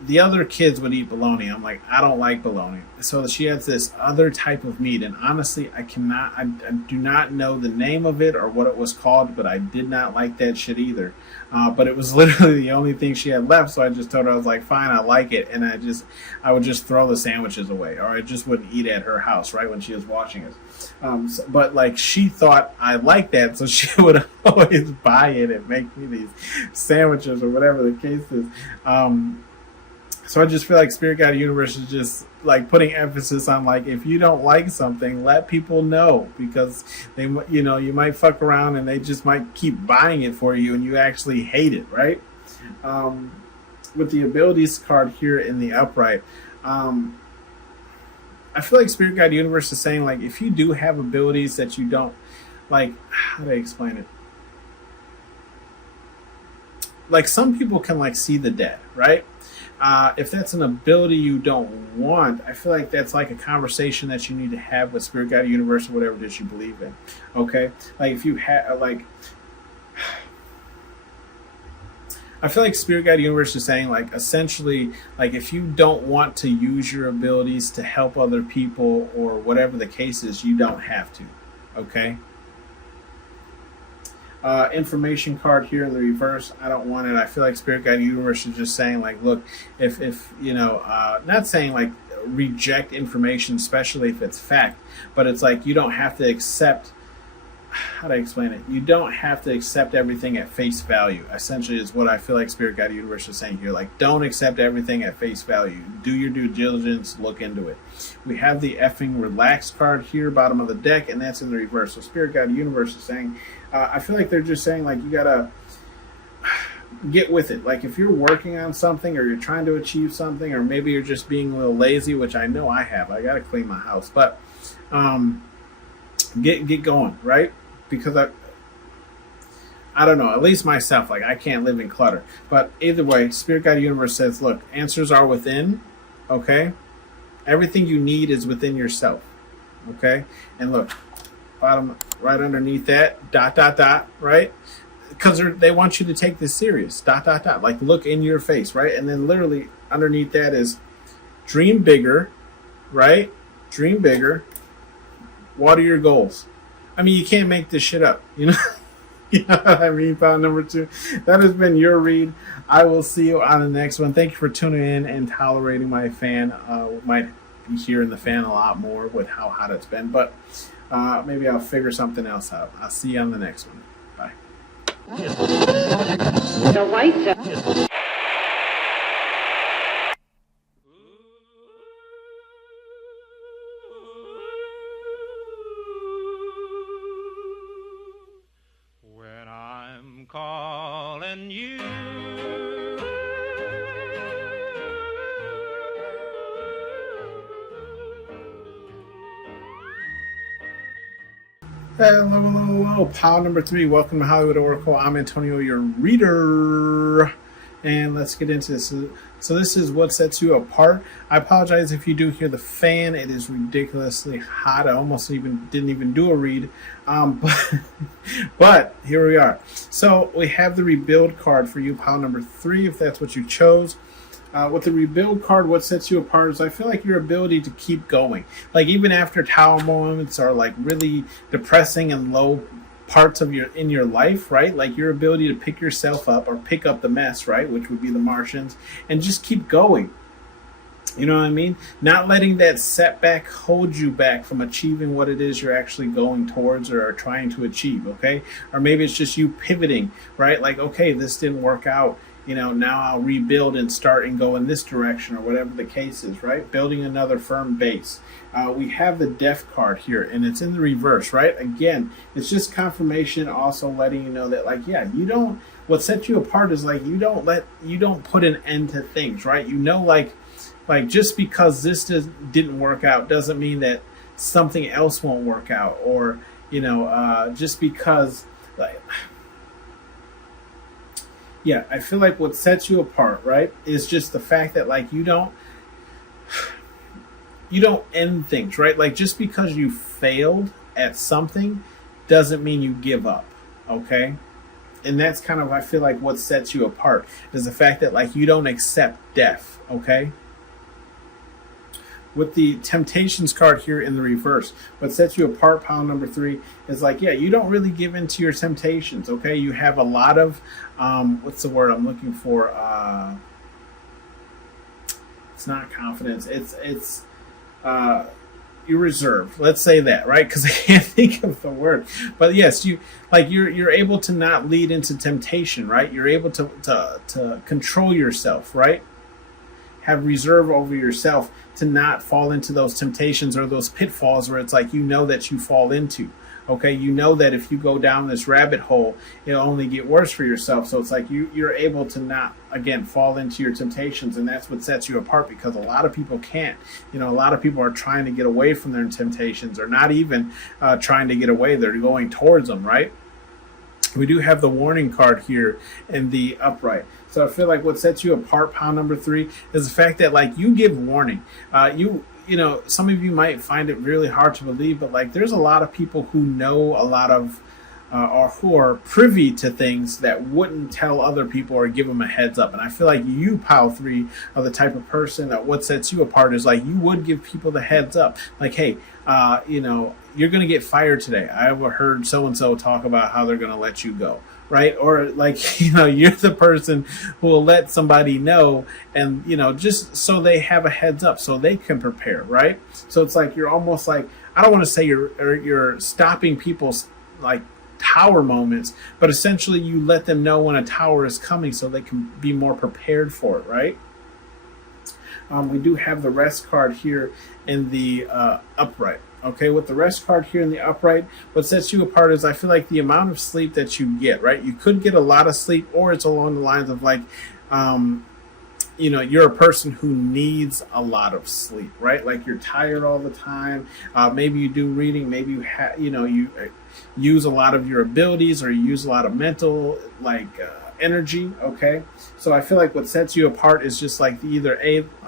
the other kids would eat bologna. I'm like, I don't like bologna. So she has this other type of meat, and honestly, I do not know the name of it or what it was called, but I did not like that shit either. But it was literally the only thing she had left, so I just told her, I was like, fine, I like it, and I would just throw the sandwiches away, or I just wouldn't eat at her house, right, when she was watching us. But like, she thought I liked that, so she would always buy it and make me these sandwiches or whatever the case is. So I just feel like Spirit Guide Universe is just like putting emphasis on, like, if you don't like something, let people know, because they, you might fuck around and they just might keep buying it for you and you actually hate it, right? With the abilities card here in the upright, I feel like Spirit Guide Universe is saying, like, if you do have abilities that you don't like, how do I explain it? Like, some people can, like, see the dead, right? If that's an ability you don't want, I feel like that's like a conversation that you need to have with Spirit Guide Universe or whatever it is you believe in. Okay, like, if you have, like, I feel like Spirit Guide Universe is saying, like, essentially, like, if you don't want to use your abilities to help other people or whatever the case is, you don't have to. Okay. Information card here in the reverse, I don't want it. I feel like Spirit Guide Universe is just saying, like, look, if not saying, like, reject information, especially if it's fact, but it's like, you don't have to accept, how do I explain it? You don't have to accept everything at face value, essentially, is what I feel like Spirit Guide Universe is saying here. Like, don't accept everything at face value. Do your due diligence, look into it. We have the effing relax card here, bottom of the deck, and that's in the reverse. So Spirit Guide Universe is saying, I feel like they're just saying, like, you gotta get with it. Like, if you're working on something or you're trying to achieve something, or maybe you're just being a little lazy, which I know I have. I gotta clean my house, but get going, right? Because I don't know, at least myself, like, I can't live in clutter. But either way, Spirit Guide Universe says, look, answers are within. Okay, everything you need is within yourself. Okay, and look, bottom right underneath that, dot dot dot, right? Because they want you to take this serious, dot dot dot, like, look in your face, right? And then literally underneath that is dream bigger, right? Dream bigger. What are your goals? I mean, you can't make this shit up, you know? You know what I mean? File number 2. That has been your read. I will see you on the next one. Thank you for tuning in and tolerating my fan. Might be hearing the fan a lot more with how hot it's been, but maybe I'll figure something else out. I'll see you on the next one. Bye. The white When I'm calling you, Hello. Pile number 3. Welcome to Hollywood Oracle. I'm Antonio, your reader. And let's get into this. So this is what sets you apart. I apologize if you do hear the fan. It is ridiculously hot. I almost didn't even do a read. But here we are. So we have the rebuild card for you, pile number 3, if that's what you chose. With the rebuild card, what sets you apart is I feel like your ability to keep going. Like even after tower moments are like really depressing and low parts of your life, right? Like your ability to pick yourself up or pick up the mess, right? Which would be the Martians, and just keep going. You know what I mean? Not letting that setback hold you back from achieving what it is you're actually going towards or are trying to achieve, okay? Or maybe it's just you pivoting, right? Like, okay, this didn't work out. Now I'll rebuild and start and go in this direction or whatever the case is, right? Building another firm base. We have the Death card here, and it's in the reverse, right? Again, it's just confirmation, also letting you know that, like, yeah, what sets you apart is like you don't put an end to things, right? Like just because this didn't work out doesn't mean that something else won't work out, or just because, like, yeah, I feel like what sets you apart, right, is just the fact that like you don't end things, right? Like just because you failed at something doesn't mean you give up, okay? And that's kind of, I feel like, what sets you apart is the fact that like you don't accept death, okay? With the Temptations card here in the reverse, what sets you apart, pile number 3, is like, yeah, you don't really give in to your temptations, okay? You have a lot of, what's the word I'm looking for? It's not confidence. It's you're reserved. Let's say that, right? Because I can't think of the word. But yes, you're able to not lead into temptation, right? You're able to control yourself, right? Have reserve over yourself to not fall into those temptations or those pitfalls where it's like that you fall into. Okay, that if you go down this rabbit hole, it'll only get worse for yourself. So it's like you're able to not, again, fall into your temptations, and that's what sets you apart, because a lot of people can't. A lot of people are trying to get away from their temptations, or not even trying to get away. They're going towards them, right? We do have the warning card here in the upright. So I feel like what sets you apart, pile number 3, is the fact that like you give warning. Some of you might find it really hard to believe, but like there's a lot of people who know a lot of or who are privy to things that wouldn't tell other people or give them a heads up. And I feel like you, pile 3, are the type of person that what sets you apart is like you would give people the heads up. Like, hey, you're going to get fired today. I heard so-and-so talk about how they're going to let you go. Right? Or like, you're the person who will let somebody know, and, just so they have a heads up so they can prepare. Right? So it's like, you're almost like, I don't want to say you're stopping people's like tower moments, but essentially you let them know when a tower is coming so they can be more prepared for it. Right? We do have the rest card here in the upright. Okay, with the rest card here in the upright, what sets you apart is I feel like the amount of sleep that you get, right? You could get a lot of sleep, or it's along the lines of like, you're a person who needs a lot of sleep, right? Like you're tired all the time. Maybe you do reading. Maybe you use a lot of your abilities, or you use a lot of mental energy. Okay, so I feel like what sets you apart is just like either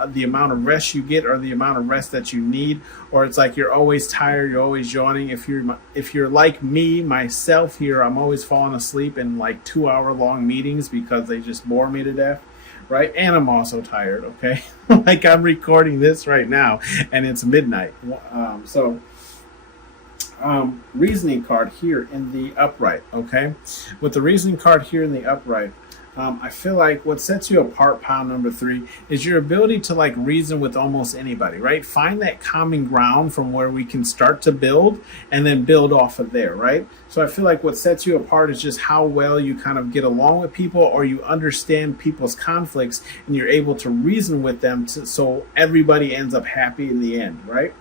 the amount of rest you get, or the amount of rest that you need, or it's like you're always tired, you're always yawning. If you're like myself here, I'm always falling asleep in like 2-hour long meetings because they just bore me to death. Right? And I'm also tired, okay? Like I'm recording this right now and it's midnight. Reasoning card here in the upright, okay? With the reasoning card here in the upright, I feel like what sets you apart, pile number 3, is your ability to like reason with almost anybody, right? Find that common ground from where we can start to build and then build off of there, right? So I feel like what sets you apart is just how well you kind of get along with people, or you understand people's conflicts and you're able to reason with them so everybody ends up happy in the end, right?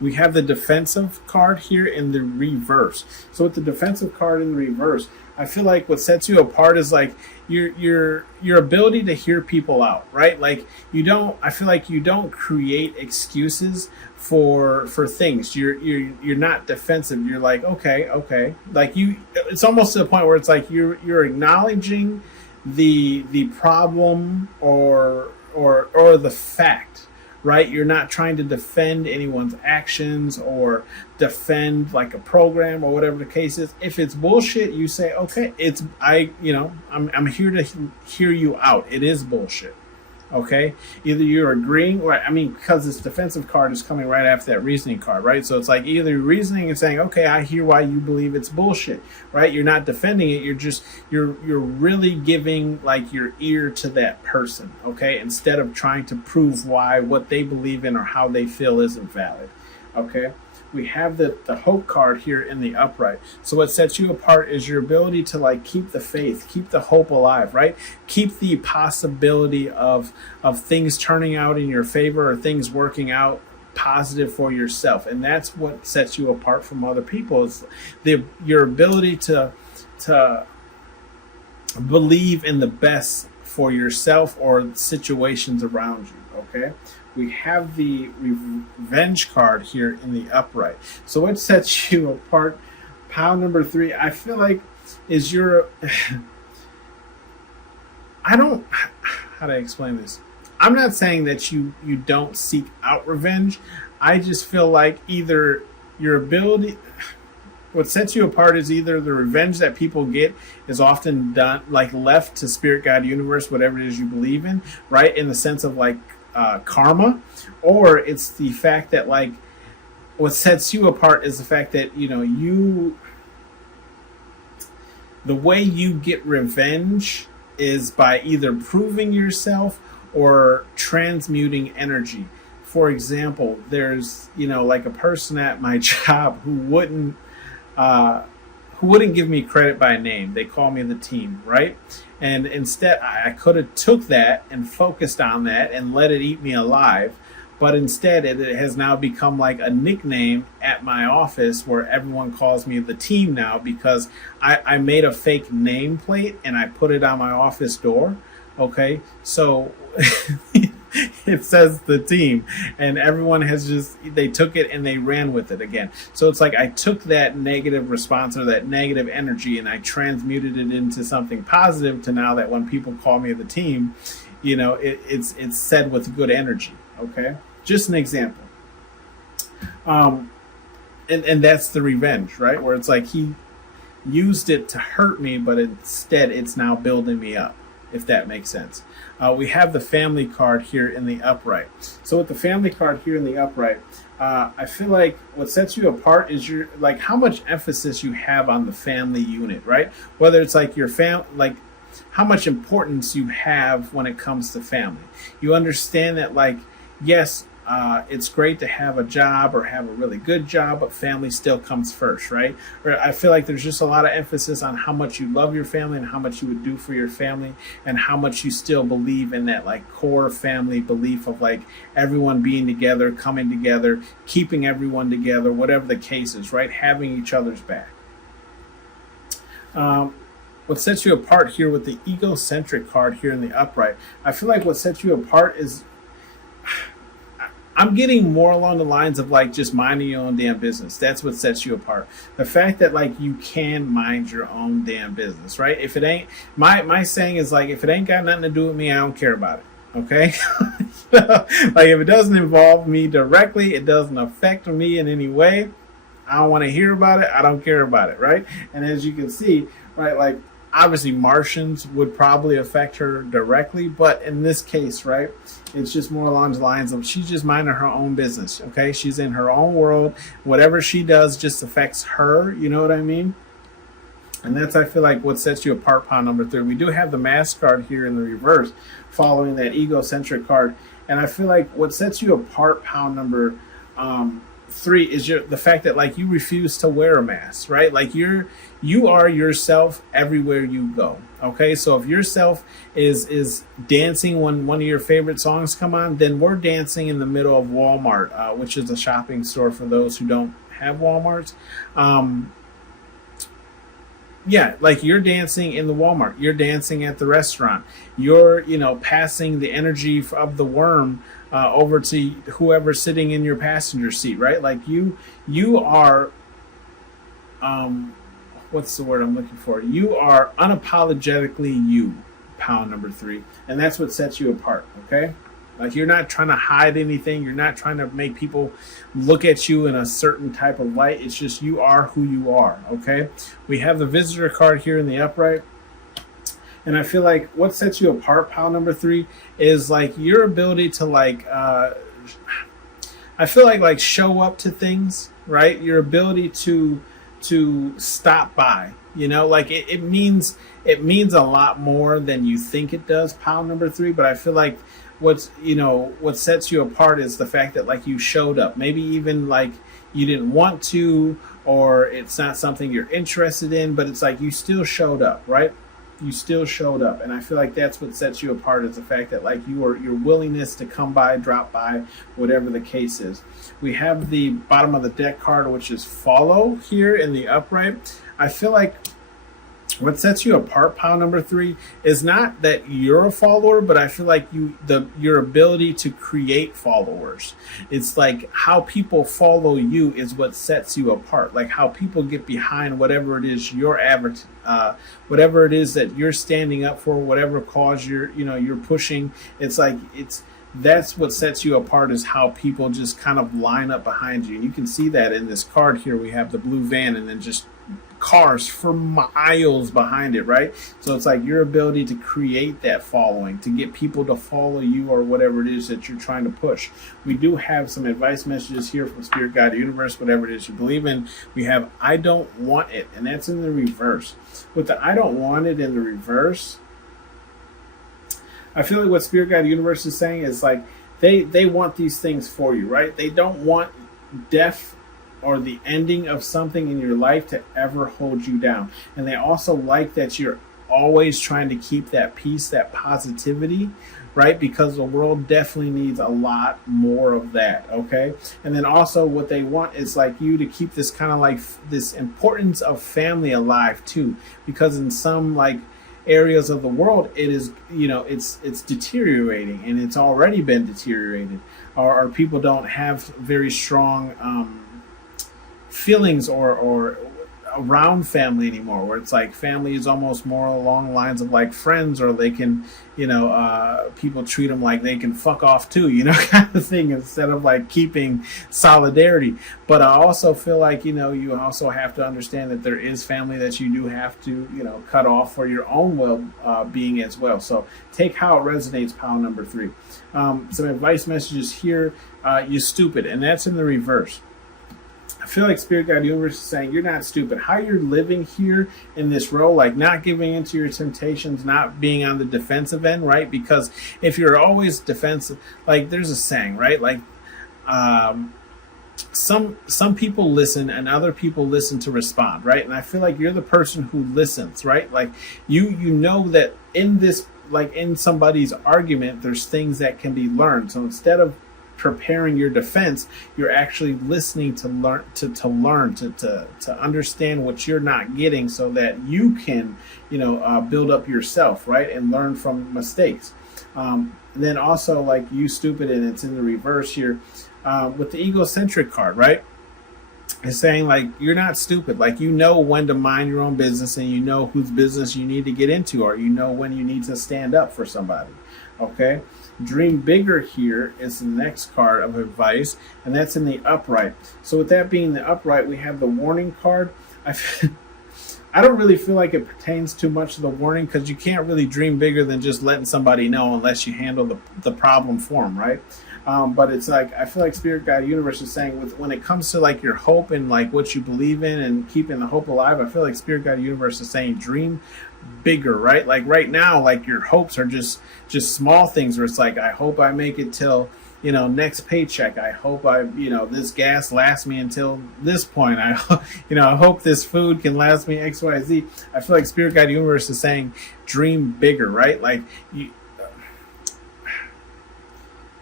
We have the defensive card here in the reverse. So with the defensive card in the reverse, I feel like what sets you apart is like your ability to hear people out, right? Like I feel like you don't create excuses for things. You're not defensive. You're like, okay. Like it's almost to the point where it's like you're acknowledging the problem or the fact, right? You're not trying to defend anyone's actions or defend like a program or whatever the case is. If it's bullshit, you say, okay, I'm here to hear you out. It is bullshit. Okay, either you're agreeing, or because this defensive card is coming right after that reasoning card, right? So it's like either reasoning and saying, okay, I hear why you believe it's bullshit, right? You're not defending it. You're really giving like your ear to that person, okay, instead of trying to prove why what they believe in or how they feel isn't valid. Okay, we have the hope card here in the upright. So what sets you apart is your ability to like keep the faith, keep the hope alive, right? Keep the possibility of things turning out in your favor or things working out positive for yourself. And that's what sets you apart from other people, is your ability to believe in the best for yourself or situations around you. Okay, we have the revenge card here in the upright. So what sets you apart, pile number 3, I feel like is your how do I explain this? I'm not saying that you don't seek out revenge. I just feel like either your ability, what sets you apart is either the revenge that people get is often done, like left to spirit, God, universe, whatever it is you believe in, right? In the sense of like karma, or it's the fact that like what sets you apart is the fact that the way you get revenge is by either proving yourself or transmuting energy. For example, there's like a person at my job who wouldn't give me credit by name. They call me the team, right? And instead, I could have took that and focused on that and let it eat me alive. But instead, it has now become like a nickname at my office where everyone calls me the team now, because I made a fake nameplate and I put it on my office door. Okay, so it says the team, and everyone they took it and they ran with it again. So it's like I took that negative response or that negative energy and I transmuted it into something positive, to now that when people call me the team, it's said with good energy. Okay, just an example. And that's the revenge, right? Where it's like he used it to hurt me, but instead it's now building me up, if that makes sense. We have the family card here in the upright. So with the family card here in the upright, I feel like what sets you apart is your like how much emphasis you have on the family unit, right? Whether it's like your like how much importance you have when it comes to family. You understand that, like, yes, it's great to have a job or have a really good job, but family still comes first, right? Or I feel like there's just a lot of emphasis on how much you love your family and how much you would do for your family, and how much you still believe in that like core family belief of like everyone being together, coming together, keeping everyone together, whatever the case is, right? Having each other's back. What sets you apart here with the egocentric card here in the upright, I feel like what sets you apart is, I'm getting more along the lines of like just minding your own damn business. That's what sets you apart. The fact that like you can mind your own damn business, right? If it ain't, my saying is like, if it ain't got nothing to do with me, I don't care about it. Okay? Like if it doesn't involve me directly, it doesn't affect me in any way, I don't want to hear about it. I don't care about it, right? And as you can see, right, like obviously Martians would probably affect her directly, but in this case, right, it's just more along the lines of she's just minding her own business, okay? She's in her own world. Whatever she does just affects her, you know what I mean? And that's, I feel like, what sets you apart, pile number 3. We do have the mask card here in the reverse following that egocentric card. And I feel like what sets you apart, pile number 3, is the fact that like you refuse to wear a mask, right? Like you are yourself everywhere you go. Okay, so if yourself is dancing when one of your favorite songs come on, then we're dancing in the middle of Walmart, which is a shopping store for those who don't have Walmarts. Yeah, like you're dancing in the Walmart, you're dancing at the restaurant, you're passing the energy of the worm over to whoever's sitting in your passenger seat, right? Like you are what's the word I'm looking for? You are unapologetically you, pile number 3, and that's what sets you apart. Okay. Like, you're not trying to hide anything. You're not trying to make people look at you in a certain type of light. It's just you are who you are, okay? We have the visitor card here in the upright. And I feel like what sets you apart, pile number 3, is like your ability to like, I feel like show up to things, right? Your ability to stop by, you know, like it means a lot more than you think it does, pile number 3. But I feel like what sets you apart is the fact that like you showed up, maybe even like you didn't want to, or it's not something you're interested in, but it's like you still showed up, right? You still showed up. And I feel like that's what sets you apart, is the fact that like your willingness to come by, drop by, whatever the case is. We have the bottom of the deck card, which is follow here in the upright. I feel like what sets you apart, pile number 3, is not that you're a follower, but I feel like your ability to create followers. It's like how people follow you is what sets you apart. Like how people get behind whatever it is whatever it is that you're standing up for, whatever cause you're pushing. It's like that's what sets you apart, is how people just kind of line up behind you. And you can see that in this card here. We have the blue van and then just cars for miles behind it, right? So it's like your ability to create that following, to get people to follow you or whatever it is that you're trying to push. We do have some advice messages here from Spirit Guide Universe, whatever it is you believe in. We have I don't want it, and that's in the reverse. With the I don't want it in the reverse, I feel like what Spirit Guide Universe is saying is like they want these things for you, right? They don't want death or the ending of something in your life to ever hold you down. And they also like that you're always trying to keep that peace, that positivity, right? Because the world definitely needs a lot more of that, okay? And then also what they want is like you to keep this kind of like this importance of family alive too, because in some like areas of the world it is, it's deteriorating, and it's already been deteriorated, or people don't have very strong feelings or around family anymore, where it's like family is almost more along the lines of like friends, or they can, people treat them like they can fuck off too, kind of thing, instead of like keeping solidarity. But I also feel like, you also have to understand that there is family that you do have to, cut off for your own well-being as well. So take how it resonates, pile number 3. Some advice messages here. You stupid, and that's in the reverse. I feel like Spirit Guide Universe is saying you're not stupid. How you're living here in this role, like not giving into your temptations, not being on the defensive end, right? Because if you're always defensive, like there's a saying, right? Like some people listen and other people listen to respond, right? And I feel like you're the person who listens, right? Like you know that in this, like in somebody's argument, there's things that can be learned. So instead of preparing your defense, you're actually listening to learn to understand what you're not getting, so that you can build up yourself, right, and learn from mistakes. And then also like you stupid, and it's in the reverse here with the egocentric card, right? It's saying like you're not stupid, like you know when to mind your own business, and you know whose business you need to get into, or you know when you need to stand up for somebody. Okay, dream bigger here is the next card of advice, and that's in the upright. So with that being the upright, we have the warning card. I don't really feel like it pertains too much to the warning, because you can't really dream bigger than just letting somebody know unless you handle the problem for them, right? But it's like, I feel like Spirit Guide Universe is saying when it comes to like your hope and like what you believe in and keeping the hope alive, I feel like Spirit Guide Universe is saying dream bigger, right? Like right now, like your hopes are just small things, where it's like, I hope I make it till next paycheck. I hope this gas lasts me until this point. I hope this food can last me XYZ. I feel like Spirit Guide Universe is saying dream bigger, right? Like you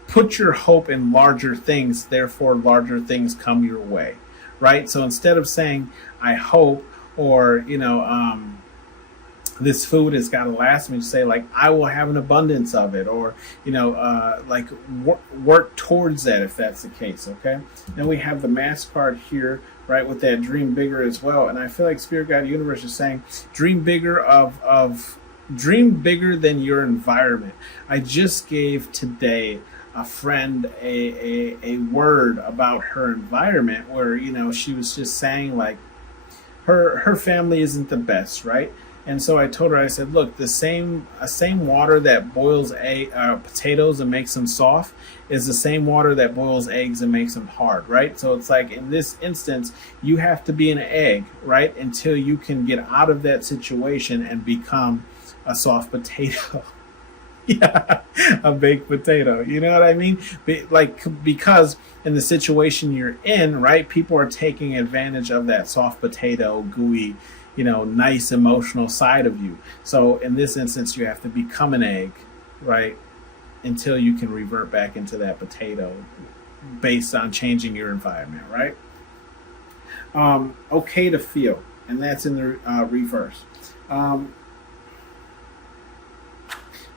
put your hope in larger things, therefore larger things come your way, right? So instead of saying I hope, or this food has got to last me, to say like I will have an abundance of it, or like work towards that, if that's the case. Okay, then we have the mass card here, right, with that dream bigger as well. And I feel like Spirit Guide Universe is saying dream bigger dream bigger than your environment. I just gave today a friend a word about her environment, where she was just saying like her family isn't the best, right? And so I told her, I said, look, the same water that boils potatoes and makes them soft is the same water that boils eggs and makes them hard, right? So it's like in this instance, you have to be an egg, right, until you can get out of that situation and become a soft potato. Yeah, a baked potato. You know what I mean? Because in the situation you're in, right, people are taking advantage of that soft potato, gooey, nice emotional side of you. So in this instance, you have to become an egg, right, until you can revert back into that potato based on changing your environment, right? Okay to feel, and that's in the reverse.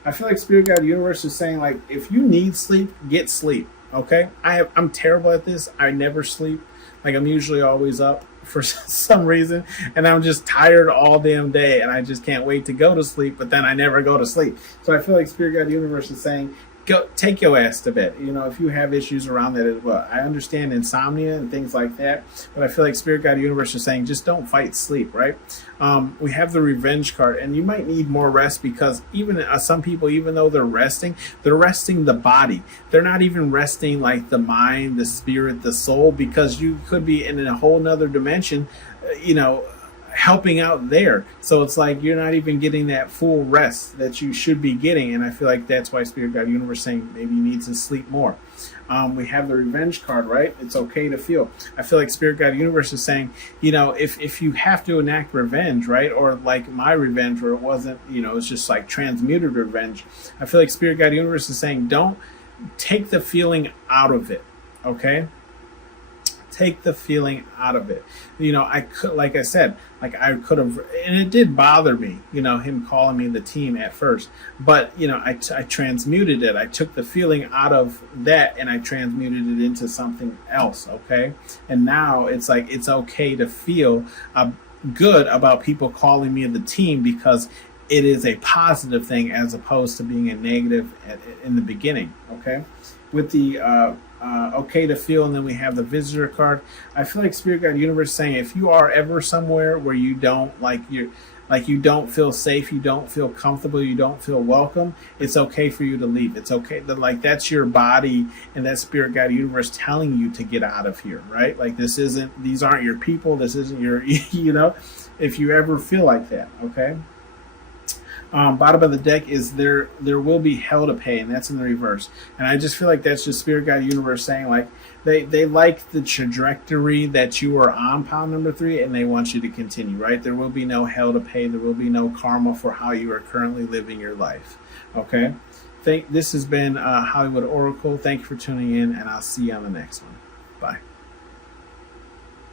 I feel like Spirit Guide Universe is saying, like, if you need sleep, get sleep. Okay, I'm terrible at this. I never sleep. Like, I'm usually always up for some reason, and I'm just tired all damn day, and I just can't wait to go to sleep. But then I never go to sleep. So I feel like Spirit Guide Universe is saying, go take your ass to bed. If you have issues around that as well. I understand insomnia and things like that, but I feel like Spirit Guide Universe is saying just don't fight sleep, right? We have the revenge card, and you might need more rest, because even some people, even though they're resting the body. They're not even resting like the mind, the spirit, the soul, because you could be in a whole nother dimension, helping out there. So it's like you're not even getting that full rest that you should be getting. And I feel like that's why Spirit Guide Universe is saying maybe you need to sleep more. We have the revenge card, right? It's okay to feel. I feel like Spirit Guide Universe is saying, if you have to enact revenge, right? Or like my revenge, where it wasn't, it's just like transmuted revenge. I feel like Spirit Guide Universe is saying, don't take the feeling out of it. Okay? Take the feeling out of it. I could, like I said, I could have, and it did bother me, him calling me the team at first, but, I transmuted it. I took the feeling out of that and I transmuted it into something else. Okay. And now it's like, it's okay to feel good about people calling me the team, because it is a positive thing as opposed to being a negative in the beginning. Okay. With the, okay to feel, and then we have the visitor card. I feel like Spirit Guide Universe saying, if you are ever somewhere where you don't you don't feel safe, you don't feel comfortable, you don't feel welcome, it's okay for you to leave. It's okay that, that's your body and that Spirit Guide Universe telling you to get out of here, right? Like, these aren't your people, this isn't your if you ever feel like that. Okay. Bottom of the deck is there will be hell to pay, and that's in the reverse. And I just feel like that's just Spirit Guide Universe saying, like, they like the trajectory that you are on, pile number 3, and they want you to continue, right? There will be no hell to pay. There will be no karma for how you are currently living your life. Okay? This has been Hollywood Oracle. Thank you for tuning in, and I'll see you on the next one.